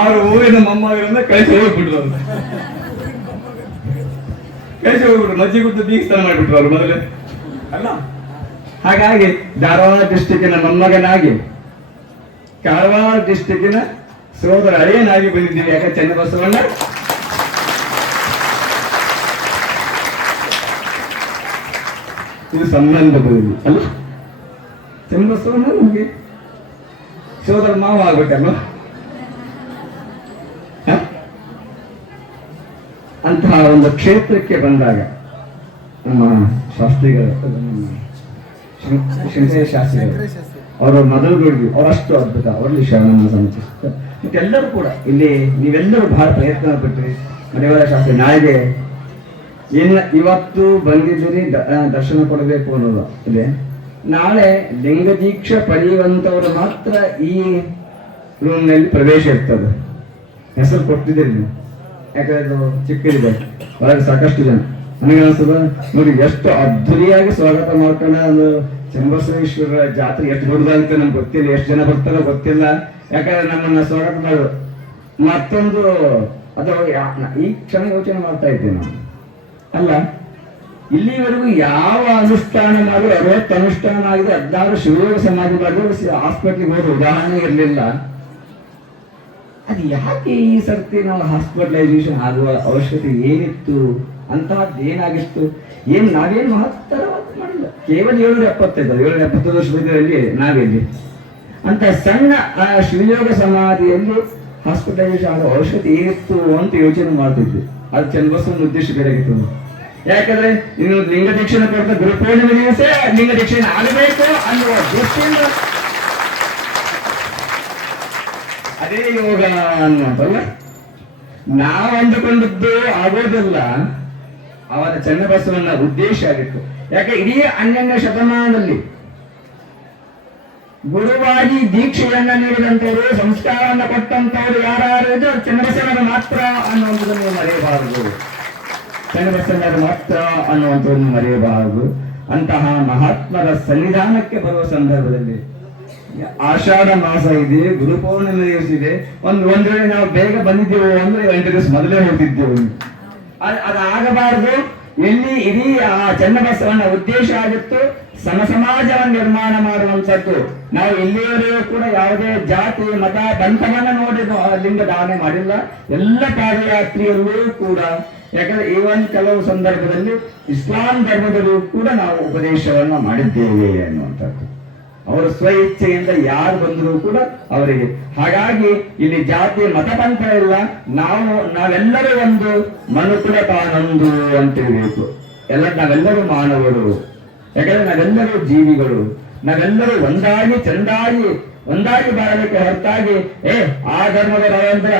ಅವ್ರ ಊರಿನ ಮೊಮ್ಮಗರನ್ನ ಕಳಿಸಿ ಹೋಗ್ಬಿಟ್ರು ಅಂತ ಕಳಿಸಿ ಹೋಗ್ಬಿಟ್ರು. ಮಜ್ಜೆ ಗುಡ್ಡ ಬೀಗ ಸ್ಥಾನ ಮಾಡ್ಬಿಟ್ರು ಅವ್ರು ಮೊದಲೇ ಅಲ್ಲ. ಹಾಗಾಗಿ ಧಾರವಾಡ ಡಿಸ್ಟಿಕ್ಕಿನ ಮೊಮ್ಮಗನಾಗಿ ಕಾರವಾರ ಡಿಸ್ಟಿಕ್ಕಿನ ಸೋದರ ಅಳಿಯನಾಗಿ ಬಂದಿದ್ದೀವಿ. ಯಾಕೆ ಚನ್ನಬಸವಣ್ಣ ಇದು ಸಂಬಂಧ ಬರುವುದು ಅಲ್ಲ. ಚನ್ನಬಸವಣ್ಣ ನಮಗೆ ಸೋದರ ಮಾವ ಆಗ್ಬೇಕಲ್ವ. ಅಂತಹ ಒಂದು ಕ್ಷೇತ್ರಕ್ಕೆ ಬಂದಾಗ ನಮ್ಮ ಶಾಸ್ತ್ರಿಗಳು ಶಿಂಸೆ ಶಾಸ್ತ್ರಿಗಳು ಅವರ ಮೊದಲು ನೋಡಿದ್ವಿ. ಅವರಷ್ಟು ಅದ್ಭುತ. ಅವರಲ್ಲಿ ಶರಣ ಸಮರ್ಪಿಸುತ್ತೆ. ಮತ್ತೆಲ್ಲರೂ ಕೂಡ ಇಲ್ಲಿ ನೀವೆಲ್ಲರೂ ಬಹಳ ಪ್ರಯತ್ನ ಪಟ್ರಿ. ಮಡಿವಾಳ ಶಾಸ್ತ್ರಿ ನಾಳೆಗೆ ಇವತ್ತು ಬಂದಿದ್ದೀರಿ ದರ್ಶನ ಕೊಡಬೇಕು ಅನ್ನೋದು ಇದೆ. ನಾಳೆ ಲಿಂಗ ದೀಕ್ಷೆ ಪಡೆಯುವಂತವರು ಮಾತ್ರ ಈ ರೂಮ್ನಲ್ಲಿ ಪ್ರವೇಶ ಇರ್ತದೆ. ಹೆಸರು ಕೊಟ್ಟಿದ್ದೀರಿ ನೀವು. ಯಾಕಂದ್ರೆ ಅದು ಚಿಕ್ಕದಿದೆ, ಒಳಗೆ ಸಾಕಷ್ಟು ಜನ. ನನಗೆ ಅನಿಸ್ತದ ನೋಡಿ ಎಷ್ಟು ಅದ್ಧೂರಿಯಾಗಿ ಸ್ವಾಗತ ಮಾಡ್ಕೊಂಡ ಒಂದು ಚನ್ನಬಸವೇಶ್ವರ ಜಾತ್ರೆ ಎಷ್ಟು ದೊಡ್ಡದಂತ ನಮ್ಗೆ ಗೊತ್ತಿಲ್ಲ. ಎಷ್ಟು ಜನ ಬರ್ತಾರೋ ಗೊತ್ತಿಲ್ಲ. ಯಾಕಂದ್ರೆ ನಮ್ಮನ್ನ ಸ್ವಾಗತ ಮಾಡು ಮತ್ತೊಂದು ಅಥವಾ ಈ ಕ್ಷಣ ಯೋಚನೆ ಮಾಡ್ತಾ ಇದ್ದೇನೆ ನಾನು ಅಲ್ಲ. ಇಲ್ಲಿವರೆಗೂ ಯಾವ ಅನುಷ್ಠಾನ ಮಾಡಿದ್ರು 60 ಅನುಷ್ಠಾನ ಆಗಿದೆ. 16 ಶಿವಯೋಗ ಸಮಾಜಗಳು ಹಾಸ್ಪಿಟ್ಲಿಗೆ ಹೋದ ಉದಾಹರಣೆ ಇರಲಿಲ್ಲ. ಅದು ಯಾಕೆ ಈ ಸರ್ತಿ ನಾವು ಹಾಸ್ಪಿಟಲೈಸೇಷನ್ ಆಗುವ ಅವಶ್ಯಕತೆ ಏನಿತ್ತು? ಅಂತಹದ್ದು ಏನಾಗಿತ್ತು? ನಾವೇನು ಮಹತ್ತರವಾದ ಮಾಡಿಲ್ಲ. ಕೇವಲ 775 ವರ್ಷ ಮಧ್ಯದಲ್ಲಿ ನಾವೆಲ್ಲಿ ಅಂತ ಸಣ್ಣ ಶಿವಯೋಗ ಸಮಾಧಿಯಲ್ಲಿ ಹಾಸ್ಪಿಟಲೈಸೇಷನ್ ಆಗುವ ಅವಶ್ಯಕತೆ ಏನಿತ್ತು ಅಂತ ಯೋಚನೆ ಮಾಡ್ತಿದ್ವಿ. ಅದು ಚನ್ನಬಸವನ ಉದ್ದೇಶ ಬೇರೆ ಆಗಿತ್ತು. ಯಾಕಂದ್ರೆ ಇನ್ನು ಲಿಂಗ ದೀಕ್ಷೆನ ಕೊಡ್ತಾ ಗುರುಪೂರ್ಣಿಮೆ ದಿವಸ ಲಿಂಗ ದೀಕ್ಷೆನ ಆಗಬೇಕು ಅನ್ನುವ ದೃಷ್ಟಿಯಿಂದ ಅದೇ ಯೋಗ ಅನ್ನುವಂತಲ್ಲ ನಾವು ಅಂದುಕೊಂಡದ್ದು ಆಗೋದಿಲ್ಲ. ಅವರ ಚನ್ನಬಸವನ ಉದ್ದೇಶ ಆಗಿತ್ತು. ಯಾಕೆ ಇಡೀ 12ನೇ ಶತಮಾನದಲ್ಲಿ ಗುರುವಾಗಿ ದೀಕ್ಷೆಯನ್ನ ನೀಡಿದಂತವರು, ಸಂಸ್ಕಾರವನ್ನು ಕೊಟ್ಟಂತವರು ಯಾರು ಚನ್ನಬಸವನ ಮಾತ್ರ ಅನ್ನುವಂಥದ್ದನ್ನು ಮರೆಯಬಾರದು. ಚನ್ನಬಸವನ ಮಾತ್ರ ಅನ್ನುವಂಥದ್ದನ್ನು ಮರೆಯಬಾರದು. ಅಂತಹ ಮಹಾತ್ಮರ ಸನ್ನಿಧಾನಕ್ಕೆ ಬರುವ ಸಂದರ್ಭದಲ್ಲಿ ಆಷಾಢ ಮಾಸ ಇದೆ, ಗುರುಪೌರ್ಣಿಮೆ ದಿವಸ ಇದೆ. ಒಂದ್ ವೇಳೆ ನಾವು ಬೇಗ ಬಂದಿದ್ದೇವೆ ಅಂದ್ರೆ 8 ದಿವಸ ಮೊದಲೇ ಹೋಗ್ತಿದ್ದೇವೆ. ಅದಾಗಬಾರದು. ಇಲ್ಲಿ ಇಡೀ ಆ ಚನ್ನಬಸವನ ಉದ್ದೇಶ ಆಗಿತ್ತು ಸಮಸಮಾಜವನ್ನು ನಿರ್ಮಾಣ ಮಾಡುವಂಥದ್ದು. ನಾವು ಇಲ್ಲಿಯವರೆಗೂ ಕೂಡ ಯಾವುದೇ ಜಾತಿ ಮತ ಬಂಧವನ್ನ ನೋಡಿ ಲಿಂಗ ಧಾರಣೆ ಮಾಡಿಲ್ಲ. ಎಲ್ಲ ಪಾದಯಾತ್ರೆಯಲ್ಲೂ ಕೂಡ, ಯಾಕಂದ್ರೆ ಈವನ್ ಕೆಲವು ಸಂದರ್ಭದಲ್ಲಿ ಇಸ್ಲಾಂ ಧರ್ಮದಲ್ಲೂ ಕೂಡ ನಾವು ಉಪದೇಶವನ್ನ ಮಾಡಿದ್ದೇವೆ ಅನ್ನುವಂಥದ್ದು. ಅವರ ಸ್ವ ಇಚ್ಛೆಯಿಂದ ಯಾರು ಬಂದರೂ ಕೂಡ ಅವರಿಗೆ. ಹಾಗಾಗಿ ಇಲ್ಲಿ ಜಾತಿ ಮತಪಂಥ ಇಲ್ಲ. ನಾವೆಲ್ಲರೂ ಒಂದು ಮನುಕುಲ ತಾನೊಂದು ಅಂತ ಹೇಳಬೇಕು. ನಾವೆಲ್ಲರೂ ಮಾನವರು. ಯಾಕಂದ್ರೆ ನಾವೆಲ್ಲರೂ ಜೀವಿಗಳು. ನಾವೆಲ್ಲರೂ ಒಂದಾಗಿ ಒಂದಾಗಿ ಬಾಳಲಿಕ್ಕೆ ಹೊರತಾಗಿ ಆ ಧರ್ಮದ ರವಂದ್ರ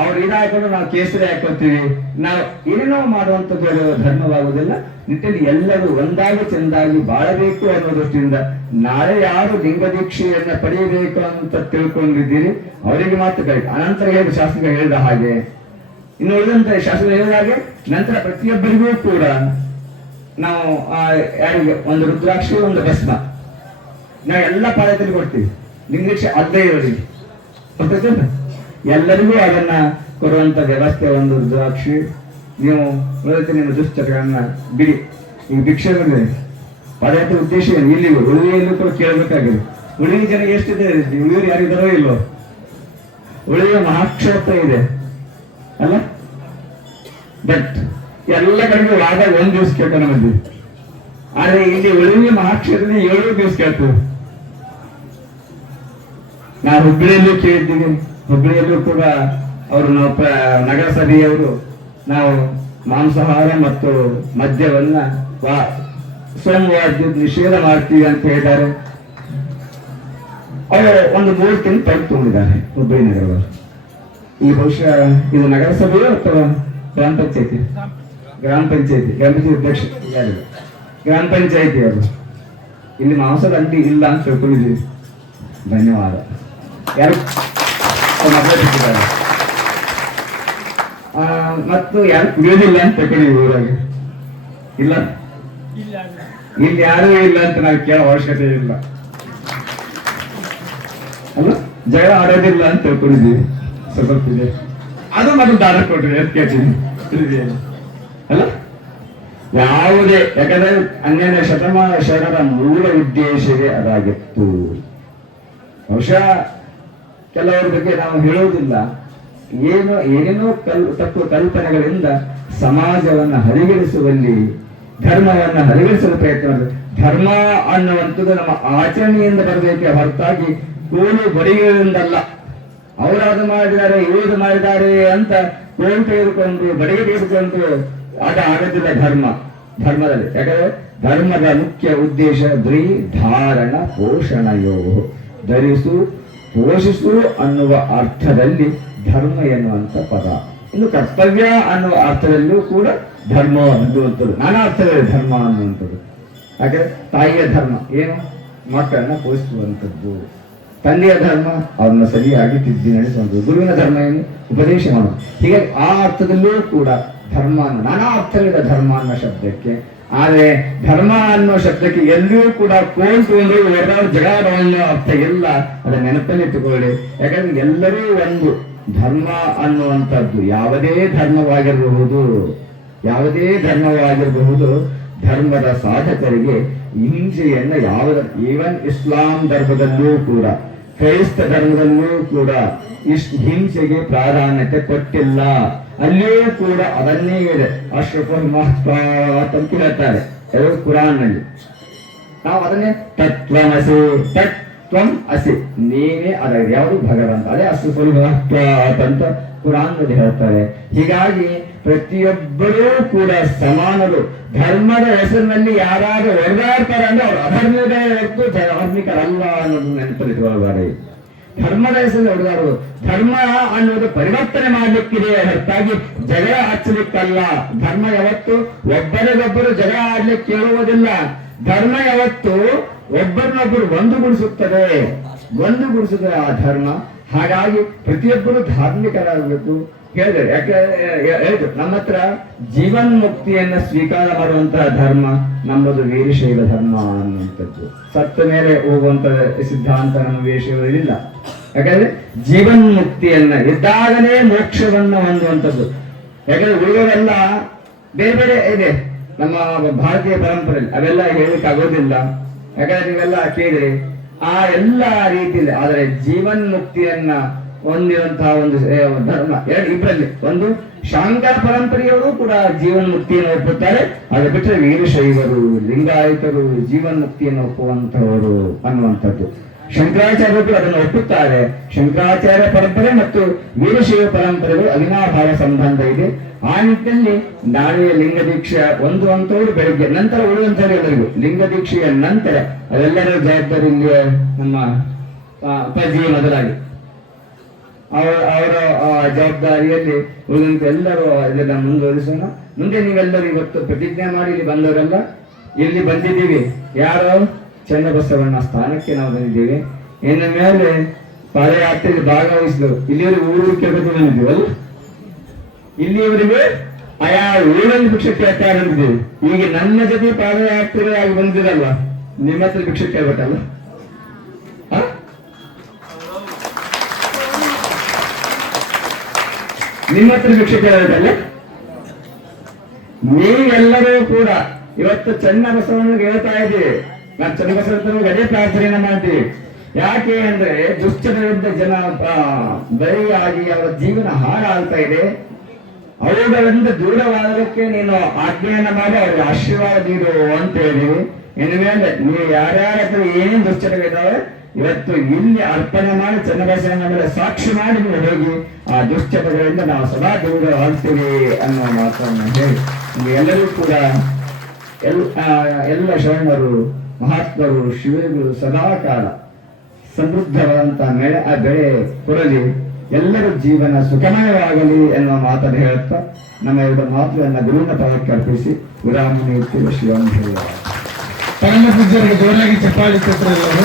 ಅವ್ರು ಇದಾಕೊಂಡು ನಾವು ಕೇಸರಿ ಹಾಕೋತೀವಿ, ನಾವು ಏನೇನೋ ಮಾಡುವಂಥದ್ದು ಧರ್ಮವಾಗುವುದಿಲ್ಲ. ನಿಟ್ಟಿನಲ್ಲಿ ಎಲ್ಲರೂ ಒಂದಾಗಿ ಚೆಂದಾಗಿ ಬಾಳಬೇಕು ಅನ್ನೋ ದೃಷ್ಟಿಯಿಂದ ನಾಳೆ ಯಾರು ಲಿಂಗ ದೀಕ್ಷೆಯನ್ನ ಪಡೆಯಬೇಕು ಅಂತ ತಿಳ್ಕೊಂಡಿದ್ದೀರಿ ಅವರಿಗೆ ಮಾತ್ರ ಕರೆಕ್ಟ್. ಅನಂತರ ಹೇಳಿದ ಶಾಸ್ತ್ರ ಹೇಳಿದ ಹಾಗೆ, ಇನ್ನು ಉಳಿದಂತ ಶಾಸ್ತ್ರ ಹೇಳಿದ ಹಾಗೆ ನಂತರ ಪ್ರತಿಯೊಬ್ಬರಿಗೂ ಕೂಡ ನಾವು ಯಾರಿಗೆ ಒಂದು ರುದ್ರಾಕ್ಷಿ, ಒಂದು ಭಸ್ಮ ನಾವು ಎಲ್ಲ ಪಾಳ್ಯದಲ್ಲಿ ಕೊಡ್ತೀವಿ. ಲಿಂಗ ದೀಕ್ಷೆ ಅಲ್ಲೇ ಇರೋರಿಗೆ ಎಲ್ಲರಿಗೂ ಅದನ್ನ ಕೊಡುವಂತ ವ್ಯವಸ್ಥೆ. ಒಂದು ರುದ್ರಾಕ್ಷಿ ನೀವು ನಿಮ್ಮ ದುಶ್ಚಟಗಳನ್ನ ಬಿಡಿ. ಈಗ ಭಿಕ್ಷೆ ಪದಾರ್ಥ ಉದ್ದೇಶ ಏನು? ಇಲ್ಲಿ ಉಳಿವೆಯಲ್ಲೂ ಕೂಡ ಕೇಳಬೇಕಾಗಿದೆ. ಉಳಿದ ಜನ ಎಷ್ಟಿದೆ? ಉಳಿಯೋರು ಯಾರಿದ್ದಾರೋ ಇಲ್ಲೋ? ಉಳಿಯುವ ಮಹಾಕ್ಷೇತ್ರ ಇದೆ ಅಲ್ಲ. ಬಟ್ ಎಲ್ಲ ಕಡೆಗೂ ವಾದ 1 ದಿವಸ ಕೇಳ್ತಾನೆ ಬಂದ್ವಿ. ಆದ್ರೆ ಇಲ್ಲಿ ಉಳಿಯುವ ಮಹಾಕ್ಷೇತ್ರದಲ್ಲಿ 7 ದಿವಸ ಕೇಳ್ತೀವಿ. ನಾವು ಹುಬ್ಬಳ್ಳಿಯಲ್ಲೂ ಕೇಳಿದ್ದೀವಿ. ಹುಬ್ಬಳ್ಳಿಯಲ್ಲೂ ಕೂಡ ಅವರು ನಗರಸಭೆಯವರು ನಾವು ಮಾಂಸಾಹಾರ ಮತ್ತು ಮದ್ಯವನ್ನ ಸೋಮವಾರ ನಿಷೇಧ ಮಾಡ್ತೀವಿ ಅಂತ ಹೇಳಿದ್ದಾರೆ. ಅವರು ಒಂದು 3 ತಿಂಗಳು ತೆಗೆದುಕೊಂಡಿದ್ದಾರೆ ಹುಬ್ಬಳ್ಳಿ ನಗರವರು. ಈ ಬಹುಶಃ ಇದು ನಗರಸಭೆಯೋ ಅಥವಾ ಗ್ರಾಮ ಪಂಚಾಯತಿ ಅಧ್ಯಕ್ಷ, ಗ್ರಾಮ ಪಂಚಾಯತಿ ಅದು ಇಲ್ಲಿ ಮಾಂಸದ ಅಂಗಡಿ ಇಲ್ಲ ಅಂತ ತಿಳ್ಕೊಂಡಿದ್ದೀವಿ. ಧನ್ಯವಾದ. ಯಾರು ಮಾತಾಡ್ತಿದ್ದಾರೆ ಮತ್ತು ಯಾರು ಕುಡಿಯೋದಿಲ್ಲ ಅಂತ ತಿಳ್ಕೊಂಡಿದ್ದೀವಿ ಊರಾಗೆ. ಇಲ್ಲ, ಇಲ್ಲಿ ಯಾರೂ ಇಲ್ಲ ಅಂತ ನಾವು ಕೇಳೋ ಅವಶ್ಯಕತೆ ಇಲ್ಲ ಅಲ್ಲ. ಜಗಳ ಆಡೋದಿಲ್ಲ ಅಂತ ತಿಳ್ಕೊಂಡಿದ್ದೀವಿ. ಸ್ವಲ್ಪ ಇದೆ ಅದು ಮತ್ತು ದಾನ ಕೊಟ್ರಿ ಅಂತ ಕೇಳ್ತೀನಿ ಅಲ್ಲ. ಯಾವುದೇ, ಯಾಕಂದ್ರೆ 12ನೇ ಶತಮಾನ ಮೂಲ ಉದ್ದೇಶವೇ ಅದಾಗಿತ್ತು. ಬಹುಶಃ ಕೆಲವರ ಬಗ್ಗೆ ನಾವು ಹೇಳುವುದಿಲ್ಲ, ಏನೇನೋ ತಪ್ಪು ಕಲ್ಪನೆಗಳಿಂದ ಸಮಾಜವನ್ನ ಹರಿಗೆಡಿಸುವಲ್ಲಿ, ಧರ್ಮವನ್ನ ಹರಿಗೆಡಿಸುವ ಪ್ರಯತ್ನ. ಧರ್ಮ ಅನ್ನುವಂಥದ್ದು ನಮ್ಮ ಆಚರಣೆಯಿಂದ ಬರಬೇಕೆ ಹೊರತಾಗಿ ಕೋಲು ಬಡಿಗೆಯಿಂದಲ್ಲ. ಅವರದು ಮಾಡಿದ್ದಾರೆ, ಇವರು ಮಾಡಿದ್ದಾರೆ ಅಂತ ಕೋಲು ತೆಗೆದುಕೊಂಡು ಬಡಿಗೆ ತೆಗೆದುಕೊಂಡು ಅದು ಆಗೋದಿಲ್ಲ ಧರ್ಮದಲ್ಲಿ. ಯಾಕಂದ್ರೆ ಧರ್ಮದ ಮುಖ್ಯ ಉದ್ದೇಶ ಧಾರಣ ಪೋಷಣಯೋ, ಧರಿಸು ಪೋಷಿಸು ಅನ್ನುವ ಅರ್ಥದಲ್ಲಿ ಧರ್ಮ ಎನ್ನುವಂತ ಪದ. ಇನ್ನು ಕರ್ತವ್ಯ ಅನ್ನುವ ಅರ್ಥದಲ್ಲೂ ಕೂಡ ಧರ್ಮ ಅನ್ನುವಂಥದ್ದು ನಾನಾ ಅರ್ಥದಲ್ಲಿ ಧರ್ಮ ಅನ್ನುವಂಥದ್ದು. ಯಾಕಂದ್ರೆ ತಾಯಿಯ ಧರ್ಮ ಏನು? ಮಕ್ಕಳನ್ನ ಪೋಷಿಸುವಂಥದ್ದು. ತಂದೆಯ ಧರ್ಮ ಅವ್ರನ್ನ ಸರಿಯಾಗಿ ತಿದ್ದಿ ನಡೆಸುವಂಥದ್ದು. ಗುರುವಿನ ಧರ್ಮ ಏನು? ಉಪದೇಶ ಮಾಡೋದು. ಹೀಗಾಗಿ ಆ ಅರ್ಥದಲ್ಲೂ ಕೂಡ ಧರ್ಮ ನಾನಾ ಅರ್ಥಗಳಿದೆ ಧರ್ಮ ಅನ್ನೋ ಶಬ್ದಕ್ಕೆ. ಆದ್ರೆ ಧರ್ಮ ಅನ್ನೋ ಶಬ್ದಕ್ಕೆ ಎಲ್ಲಿಯೂ ಕೂಡ ಕೋಲ್ತು ಅಂದ್ರೆ ಎರಡಾರು ಜಗಳ ಅನ್ನೋ ಅರ್ಥ ಇಲ್ಲ. ಅದನ್ನ ನೆನಪಲ್ಲಿ ಇಟ್ಟುಕೊಳ್ಳಿ. ಯಾಕಂದ್ರೆ ಎಲ್ಲರೂ ಒಂದು. ಧರ್ಮ ಅನ್ನುವಂಥದ್ದು ಯಾವುದೇ ಧರ್ಮವಾಗಿರಬಹುದು, ಧರ್ಮದ ಸಾಧಕರಿಗೆ ಹಿಂಸೆಯನ್ನ ಈವನ್ ಇಸ್ಲಾಂ ಧರ್ಮದಲ್ಲೂ ಕೂಡ, ಕ್ರೈಸ್ತ ಧರ್ಮದಲ್ಲೂ ಕೂಡ ಹಿಂಸೆಗೆ ಪ್ರಾಧಾನ್ಯತೆ ಕೊಟ್ಟಿಲ್ಲ. ಅಲ್ಲಿಯೂ ಕೂಡ ಅದನ್ನೇ ಇದೆ, ಅಶ್ರಫುಲ್ ಮಹತ್ವ ಅಂತ ಹೇಳ್ತಾರೆ ಎಲ್ಲರೂ ಕುರಾನ್ನಲ್ಲಿ. ನಾವು ಅದನ್ನೇ ತತ್ವಂ ಅಸಿ, ನೀನೇ ಅದ ಯಾವುದು ಭಗವಂತ, ಅದೇ ಅಶ್ರಫುಲ್ ಮಹತ್ವ ಅಂತ ಕುರಾನ್ನಲ್ಲಿ ಹೇಳ್ತಾರೆ. ಹೀಗಾಗಿ ಪ್ರತಿಯೊಬ್ಬರೂ ಕೂಡ ಸಮಾನರು. ಧರ್ಮದ ಹೆಸರಿನಲ್ಲಿ ಯಾರಾದ್ರೂ ಹೊರಗಾಡ್ತಾರೆ ಅಂದ್ರೆ ಅವರು ಅಧರ್ಮದೇ ಹೊರತು ಧಾರ್ಮಿಕರಲ್ಲ ಅನ್ನೋದು ನೆನಪಲ್ಲಿಟ್ಟುಕೊಳ್ಳಬಾರದು. ಧರ್ಮದ ಹೆಸರಲ್ಲಿ ಹೊಡೆದಾಡುವುದು. ಧರ್ಮ ಅನ್ನೋದು ಪರಿವರ್ತನೆ ಮಾಡ್ಲಿಕ್ಕಿದೆ ಹೊರತಾಗಿ ಜಗಳ ಹಚ್ಚಲಿಕ್ಕಲ್ಲ. ಧರ್ಮ ಯಾವತ್ತು ಒಬ್ಬರಿಗೊಬ್ಬರು ಜಗಳ ಆಡ್ಲಿಕ್ಕೆ ಕೇಳುವುದಿಲ್ಲ. ಧರ್ಮ ಯಾವತ್ತು ಒಬ್ಬರನ್ನೊಬ್ಬರು ಒಂದುಗೂಡಿಸುತ್ತದೆ ಆ ಧರ್ಮ. ಹಾಗಾಗಿ ಪ್ರತಿಯೊಬ್ಬರು ಧಾರ್ಮಿಕರಾಗಬೇಕು ಹೇಳಿದ್ರೆ. ಯಾಕೆ ಹೇಳಿದ್ರು, ನಮ್ಮ ಹತ್ರ ಜೀವನ್ ಮುಕ್ತಿಯನ್ನ ಸ್ವೀಕಾರ ಮಾಡುವಂತಹ ಧರ್ಮ ನಮ್ಮದು ವೀರಶೈವ ಧರ್ಮ ಅನ್ನುವಂಥದ್ದು. ಸತ್ತ ಮೇಲೆ ಹೋಗುವಂತ ಸಿದ್ಧಾಂತ ನಮ್ಮ ವೀರಶೈವದಲ್ಲಿಲ್ಲ. ಯಾಕಂದ್ರೆ ಜೀವನ್ ಮುಕ್ತಿಯನ್ನ ಇದ್ದಾಗಲೇ ಮೋಕ್ಷವನ್ನ ಹೊಂದುವಂಥದ್ದು. ಯಾಕಂದ್ರೆ ಉಳಿಯೋರೆಲ್ಲ ಬೇರೆ ಬೇರೆ ಇದೆ ನಮ್ಮ ಭಾರತೀಯ ಪರಂಪರೆಯಲ್ಲಿ, ಅವೆಲ್ಲ ಹೇಳಲಿಕ್ಕೆ ಆಗೋದಿಲ್ಲ. ಯಾಕಂದ್ರೆ ನೀವೆಲ್ಲ ಕೇಳಿದ್ರಿ ಆ ಎಲ್ಲ ರೀತಿಯಲ್ಲಿ. ಆದರೆ ಜೀವನ್ ಮುಕ್ತಿಯನ್ನ ಹೊಂದಿರುವಂತಹ ಒಂದು ಧರ್ಮ ಇಬ್ಬರಲ್ಲಿ ಒಂದು ಶಾಂಕರ ಪರಂಪರೆಯವರು ಕೂಡ ಜೀವನ್ ಮುಕ್ತಿಯನ್ನು ಒಪ್ಪುತ್ತಾರೆ. ಅದು ಬಿಟ್ಟರೆ ವೀರಶೈವರು, ಲಿಂಗಾಯತರು ಜೀವನ್ ಮುಕ್ತಿಯನ್ನು ಒಪ್ಪುವಂತಹವರು ಅನ್ನುವಂಥದ್ದು. ಶಂಕರಾಚಾರ್ಯರು ಕೂಡ ಅದನ್ನು ಒಪ್ಪುತ್ತಾರೆ. ಶಂಕರಾಚಾರ್ಯ ಪರಂಪರೆ ಮತ್ತು ವೀರಶೈವ ಪರಂಪರೆಗಳು ಅವಿನಾಭಾವ ಸಂಬಂಧ ಇದೆ. ಆ ನಿಟ್ಟಿನಲ್ಲಿ ನಾಳೆಯ ಲಿಂಗ ದೀಕ್ಷೆ ಒಂದು ಅಂತವರು ಬೆಳಿಗ್ಗೆ, ನಂತರ ಉಳಿದಂತವರು ಎಲ್ಲರಿಗೂ ಲಿಂಗ ದೀಕ್ಷೆಯ ನಂತರ ಅದೆಲ್ಲರ ಜವಾಬ್ದಾರಿ ಇಲ್ಲಿ ನಮ್ಮ ಅಪ್ಪಾಜಿ ಮೊದಲಾಗಿ ಅವರ ಜವಾಬ್ದಾರಿಯಲ್ಲಿ ಉಳಿದಂತೆ ಎಲ್ಲರೂ ಇದನ್ನ ಮುಂದುವರಿಸೋಣ. ಮುಂದೆ ನೀವೆಲ್ಲರೂ ಇವತ್ತು ಪ್ರತಿಜ್ಞೆ ಮಾಡಿ ಇಲ್ಲಿ ಬಂದವರೆಲ್ಲ ಇಲ್ಲಿ ಬಂದಿದ್ದೀವಿ. ಯಾರೋ ಚನ್ನಬಸವಣ್ಣ ಸ್ಥಾನಕ್ಕೆ ನಾವು ಬಂದಿದ್ದೀವಿ. ಇನ್ನು ಮೇಲೆ ಪಾದಯಾತ್ರೆಯಲ್ಲಿ ಭಾಗವಹಿಸಿದವು. ಇಲ್ಲಿವರೆಗೆ ಊರು ಕೇಳ್ಕೊಂಡು ಬಂದಿದ್ದೀವಲ್ಲ, ಇಲ್ಲಿಯವರೆಗೆ ಆಯಾ ಊರಲ್ಲಿ ಭಿಕ್ಷೆ ಕೇಳ್ತಾ ಬಂದಿದ್ದೀವಿ. ಈಗ ನನ್ನ ಜೊತೆ ಪಾದಯಾತ್ರೆಗಳಾಗಿ ಬಂದಿರಲ್ಲ, ನಿಮ್ಮ ಹತ್ರ ಭಿಕ್ಷೆ ಕೇಳ್ಬೇಕಲ್ಲ. ನಿಮ್ಮ ಹತ್ರ ಭಿಕ್ಷೆ ಕೇಳಬೇಕಲ್ಲ. ನೀವೆಲ್ಲರೂ ಕೂಡ ಇವತ್ತು ಚನ್ನಬಸವನಿಗೆ ಹೇಳ್ತಾ ಇದ್ದೀವಿ. ನಾನು ಚನ್ನಬಸವನಿಗೆ ಅದೇ ಪ್ರಾರ್ಥನೆಯನ್ನ ಮಾಡ್ತೀವಿ. ಯಾಕೆ ಅಂದ್ರೆ ದುಷ್ಟರಿಂದ ಜನ ಬರಿಯಾಗಿ ಅವರ ಜೀವನ ಹಾಳಾಗ್ತಾ ಇದೆ. ಅವುಗಳಿಂದ ದೂರವಾದಕ್ಕೆ ನೀನು ಆಜ್ಞೆಯನ್ನ ಮಾಡಿ ಅವ್ರಿಗೆ ಆಶೀರ್ವಾದ ನೀಡು ಅಂತ ಹೇಳಿವಿ. ಇನ್ನು ಮೇಲೆ ನೀವು ಯಾರ್ಯಾರ ಹತ್ರ ಏನೇನು ದುಶ್ಚಟಗಳಿದ್ದಾವೆ ಇವತ್ತು ಇಲ್ಲಿ ಅರ್ಪಣೆ ಮಾಡಿ ಚನ್ನಬಸವನ ಮೇಲೆ ಸಾಕ್ಷಿ ಮಾಡಿ ನೀವು ಹೋಗಿ ಆ ದುಶ್ಚಟಗಳಿಂದ ನಾವು ಸದಾ ದೂರ ಆಗ್ತೀವಿ ಅನ್ನೋ ಮಾತನ್ನು ಹೇಳಿ ಎಲ್ಲರೂ ಕೂಡ ಎಲ್ಲ ಶರಣರು, ಮಹಾತ್ಮರು, ಶಿವಗಳು ಸದಾಕಾಲ ಸಮೃದ್ಧವಾದಂತಹ ಬೆಳೆ ಕೊಡಲಿ, ಎಲ್ಲರ ಜೀವನ ಸುಖಮಯವಾಗಲಿ ಎನ್ನುವ ಮಾತನ್ನು ಹೇಳುತ್ತಾ ನಮ್ಮ ಎರಡು ಮಾತುಗಳನ್ನ ಗುರುವಿನ ಪದಕ್ಕೆ ಅರ್ಪಿಸಿ ವಿರಾಮ ನೀಡುತ್ತೇವೆ. ಶಿವಂ ಪರಮ ಪೂಜ್ಯರಿಗೆ ಜೋರಾಗಿ ಚಪ್ಪಾಳಿ ಕೊಟ್ಟರು ಎಲ್ಲರೂ.